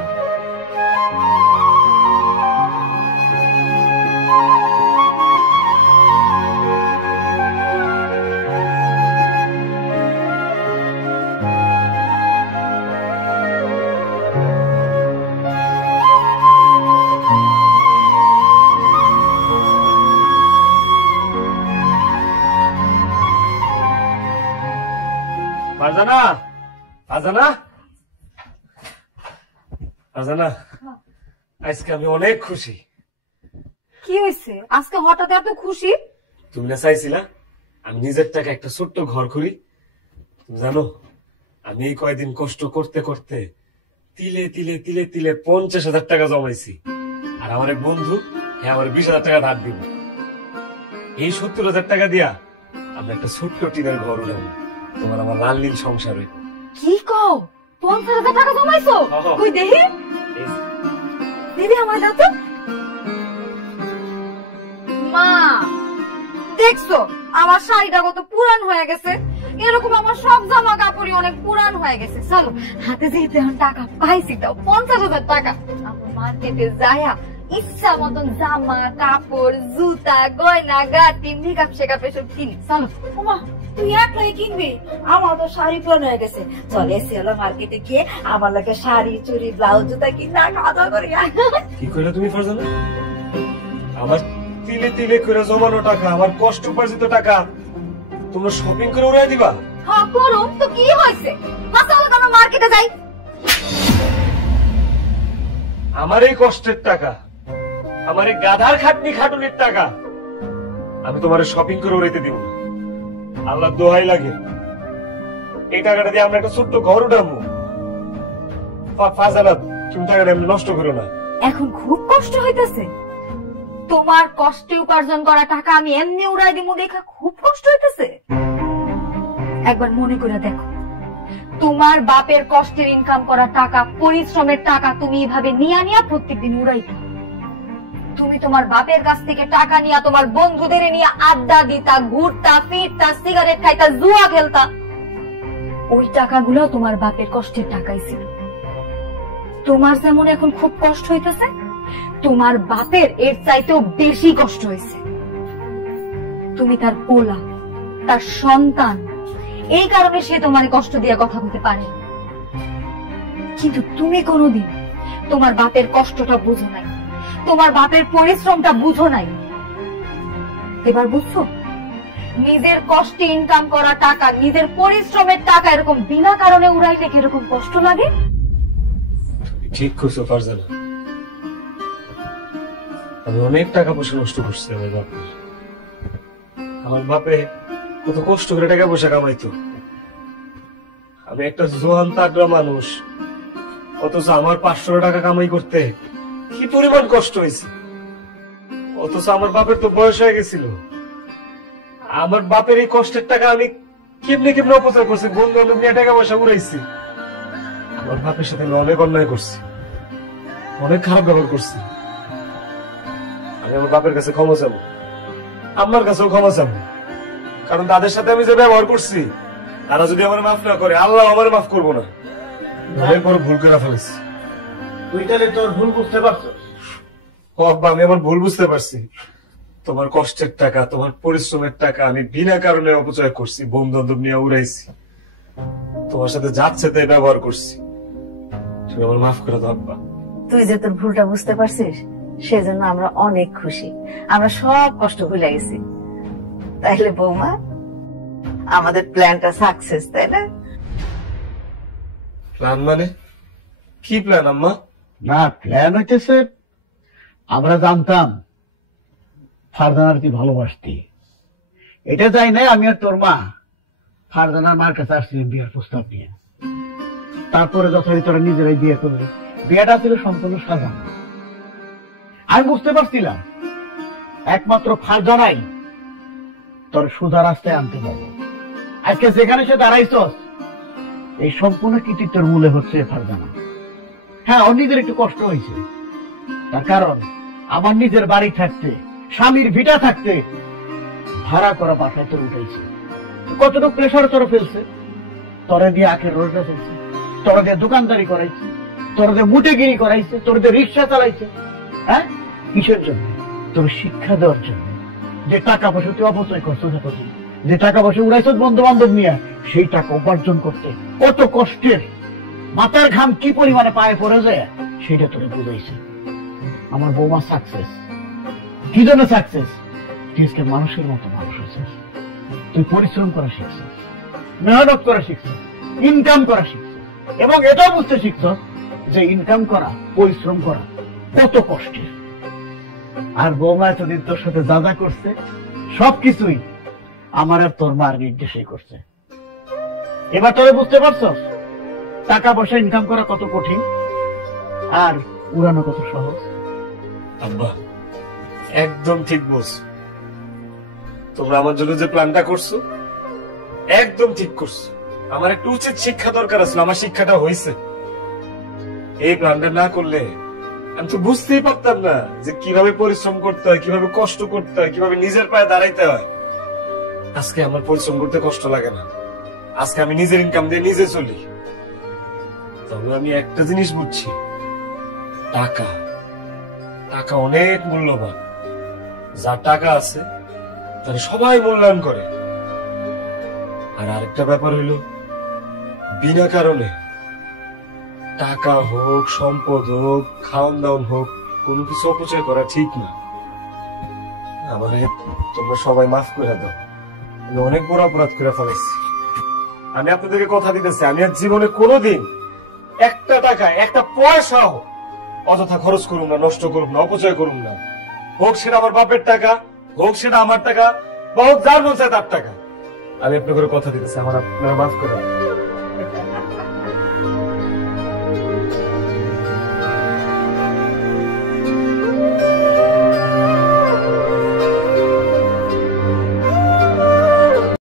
ফারজানা, ফারজানা, ফারজানা, আজকে আমি অনেক খুশি। কি হয়েছে আজকে হঠাৎ এত খুশি? তুমি না চাইছিলা আমি নিজের টাকা একটা ছোট্ট ঘর করি? তুমি জানো আমি এই কয়েকদিন কষ্ট করতে করতে তিলে তিলে তিলে তিলে 50,000 টাকা জমাইছি। আর আমার এক বন্ধু আমার 20,000 টাকা ধার দিব। এই 70,000 টাকা দিয়া আমরা একটা ছোট্ট টিনের ঘর উঠাবো, তোমার আমার লাল নীল সংসারে। কি কও? 50,000 টাকা জমাইছো? কই দেখি, দিদি আমার দাও তো। মা দেখছো আমার শাড়িটা কত পুরান হয়ে গেছে, এরকম আমার সব জামা কাপড়ই অনেক পুরান হয়ে গেছে। চলো হাতে যেহেতু এখন টাকা পাইছি, তাও 50,000 টাকা আমরা মার্কেটে যায়া ইচ্ছা মতন জামা কাপড় জুতা গয়না গাটি মেকআপ শেকআপ এসব কিনি। চলো। ওমা তুই একলাই কিনবি? আমার তো শাড়ি পুরান হয়ে গেছে। চল এসে হলো মার্কেটে গিয়ে আমার লাগে শাড়ি চুড়ি ব্লাউজ জুতা কিনা খাওয়া দাওয়া করি। কি কইলে তুমি ফারজানা? আমার তিলে তিলে করে জমানো টাকা, আমার কষ্ট উপার্জিত টাকা তোমরা শপিং করে উড়াই দিবা? হ্যাঁ করুন তো, কি হয়েছে? চলো আমরা মার্কেটে যাই। আমার এই কষ্টের টাকা, আমার এই গাধার খাটনি খাটুনির টাকা আমি তোমার শপিং করে উড়াইতে দিব না। আল্লাহ দোহাই লাগে, এই টাকাটা দিয়ে আমরা একটা ছোট্ট ঘর উঠাবো। ফারজানা, তুমি টাকাটা এমনি নষ্ট করো না। এখন খুব কষ্ট হইতেছে? তোমার কষ্টে উপার্জন করা টাকা আমি এমনি উড়াই দিব দেখা খুব কষ্ট হইতেছে? একবার মনে করে দেখো, তোমার বাপের কষ্টের ইনকাম করা টাকা, পরিশ্রমের টাকা তুমি এভাবে নিয়ে নিয়ে প্রত্যেকদিন উড়াইতে। তুমি তোমার বাপের কাছ থেকে টাকা নিয়ে তোমার বন্ধুদের নিয়ে আড্ডা দিতা, ঘুরতা ফিরতা, সিগারেট খাইতা, জুয়া খেলতা। ওই টাকাগুলো তোমার বাপের কষ্টের টাকাই ছিল। তোমার যেমন এখন খুব কষ্ট হইতেছে, তোমার বাপের এর চাইতেও বেশি কষ্ট হয়েছে। তুমি তার পোলা, তার সন্তান, এই কারণে সে তোমার কষ্ট দিয়ে কথা বলতে পারে। কিন্তু তুমি কোনোদিন তোমার বাপের কষ্টটা বুঝো নাই, তোমার বাপের পরিশ্রমটা বুঝো নাই। এবার বুঝছো? নিজের কষ্টে ইনকাম করা টাকা, নিজের পরিশ্রমের টাকা এরকম বিনা কারণে উড়াইলে কি এরকম কষ্ট লাগে? ঠিক করছো ফারজানা, আমি অনেক টাকা পয়সা নষ্ট করছি আমার বাপের। আমার বাপে কত কষ্ট করে টাকা পয়সা কামাইতো। আমি একটা জোয়ান তাগড়া মানুষ, অথচ আমার 500 টাকা কামাই করতে কি পরিমাণ কষ্ট হয়েছে। অথচ আমার বাপের তো বয়স হয়ে গেছিল। আমার বাপের এই কষ্টের টাকা আমি কেমনে কেমনে অপচয় করছি, বন্ধু বান্ধব নিয়ে টাকা পয়সা উড়াইছি। আমার বাপের সাথে আমি অনেক অন্যায় করছি, অনেক খারাপ ব্যবহার করছি। আমি আমার বাপের কাছে ক্ষমা চাবো, আমার কাছেও ক্ষমা চাবো, কারণ তাদের সাথে আমি যে ব্যবহার করছি তারা যদি আমার মাফ না করে, আল্লাহ আমার মাফ করবো না। অনেক বড় ভুল করে ফেলেছি। তুই তাহলে তোর ভুল বুঝতে পারছো? আব্বা, আমি আমার ভুল বুঝতে পারছি। তোমার কষ্টের টাকা, তোমার পরিশ্রমের টাকা আমি বিনা কারণে অপচয় করছি, বন্ধু বান্ধব নিয়ে উড়াইছি, তোমার সাথে যাচ্ছে তাই ব্যবহার করছি। তুমি আমার মাফ করে দাও আব্বা। তুই যে তোর ভুলটা বুঝতে পারছিস সেজন্য আমরা অনেক খুশি। আমরা সব কষ্ট ভুলে গেছি। তাইলে বৌমা, আমাদের প্ল্যানটা সাকসেস, তাই না? প্ল্যান মানে কি প্ল্যান আম্মা? না, প্ল্যান হইতেছে আমরা জানতাম ফারজানার তুই ভালোবাসতি। এটা যাই নাই আমি আর তোর মা ফারজানার মার কাছে আসছিলাম বিয়ের প্রস্তাব নিয়ে। তারপরে যথারীতি তোরা নিজেরাই বিয়ে করলি। বিয়েটা ছিল সম্পূর্ণ সাজানো। আমি বুঝতে পারছিলাম একমাত্র ফারজানাই তোর সোজা রাস্তায় আনতে পারবে। আজকে যেখানে সে দাঁড়াইছস এই সম্পূর্ণ কৃতিত্বের মূলে হচ্ছে ফারজানা। হ্যাঁ, ওর নিজের একটু কষ্ট হয়েছে, তার কারণ আমার নিজের বাড়ি থাকতে, স্বামীর ভিটা থাকতে ভাড়া করা বাসায় তোর উঠেছে। কতটুকু প্রেশারে তোরা ফেলছে, তোরা দিয়ে আখের রোজটা ফেলছে, তোরা দিয়ে দোকানদারি করাইছে, তোরা দিয়ে মুটেগিরি করাইছে, তোরা দিয়ে রিক্সা চালাইছে। হ্যাঁ, কিসের জন্য? তোর শিক্ষা দেওয়ার জন্য। যে টাকা পয়সা তুই অপচয় করছো, যে টাকা পয়সা উড়াইছ বন্ধু বান্ধব নিয়ে, সেই টাকা উপার্জন করতে কত কষ্টের, মাথার ঘাম কি পরিমাণে পায়ে পড়ে যায় সেটা তোরে বুঝাইছে। আমার বৌমা সাকসেস। কি জন্য সাকসেস? তুই আজকে মানুষের মতো মানুষ হয়েছিস। তুই পরিশ্রম করা শিখছিস, মেহনত করা শিখছিস, ইনকাম করা শিখছিস, এবং এটাও বুঝতে শিখছিস যে ইনকাম করা, পরিশ্রম করা কত কষ্টের। আর বৌমা এতদিন তোর সাথে যা যা করছে সবকিছুই আমার আর তোর মার নির্দেশই করছে। এবার তোরে বুঝতে পারছস টাকা পয়সা ইনকাম করা কত কঠিন আর উড়ানো কত সহজ। আব্বা, একদম ঠিক বলছো। তোমরা আমার জন্য যে প্ল্যানটা করছো একদম ঠিক করছো। আমার একটু উচিত শিক্ষা দরকার আছে, আমার শিক্ষাটা হয়েছে। এই প্ল্যানটা না করলে আমি তো বুঝতেই পারতাম না যে কিভাবে পরিশ্রম করতে হয়, কিভাবে কষ্ট করতে হয়, কিভাবে নিজের পায়ে দাঁড়াইতে হয়। আজকে আমার পরিশ্রম করতে কষ্ট লাগে না। আজকে আমি নিজের ইনকাম দিয়ে নিজে চলি। তবে আমি একটা জিনিস বুঝছি, টাকা টাকা অনেক মূল্যবান। যার টাকা আছে তারা সবাই মূল্যায়ন করে। আর আরেকটা ব্যাপার হইলো, বিনা কারণে টাকা হোক, সম্পদ হোক, খাওয়ান দাওয়ান হোক, কোনো কিছু অপচয় করা ঠিক না। আমারে তোমরা সবাই মাফ করে দাও, আমি অনেক বড় অপরাধ করে ফেলেছি। আমি আপনাদেরকে কথা দিতেছি, আমি আর জীবনে কোনোদিন একটা টাকা, একটা পয়সাও অযথা খরচ করুন না, নষ্ট করুন না, অপচয় করুন না। হোক সেটা আমার বাপের টাকা, হোক সেটা আমার টাকা, বা হোক যার মন চায় তার টাকা। আমি আপনাদের কথা দিতেছি, আমার আপনারা মাফ করে দাও।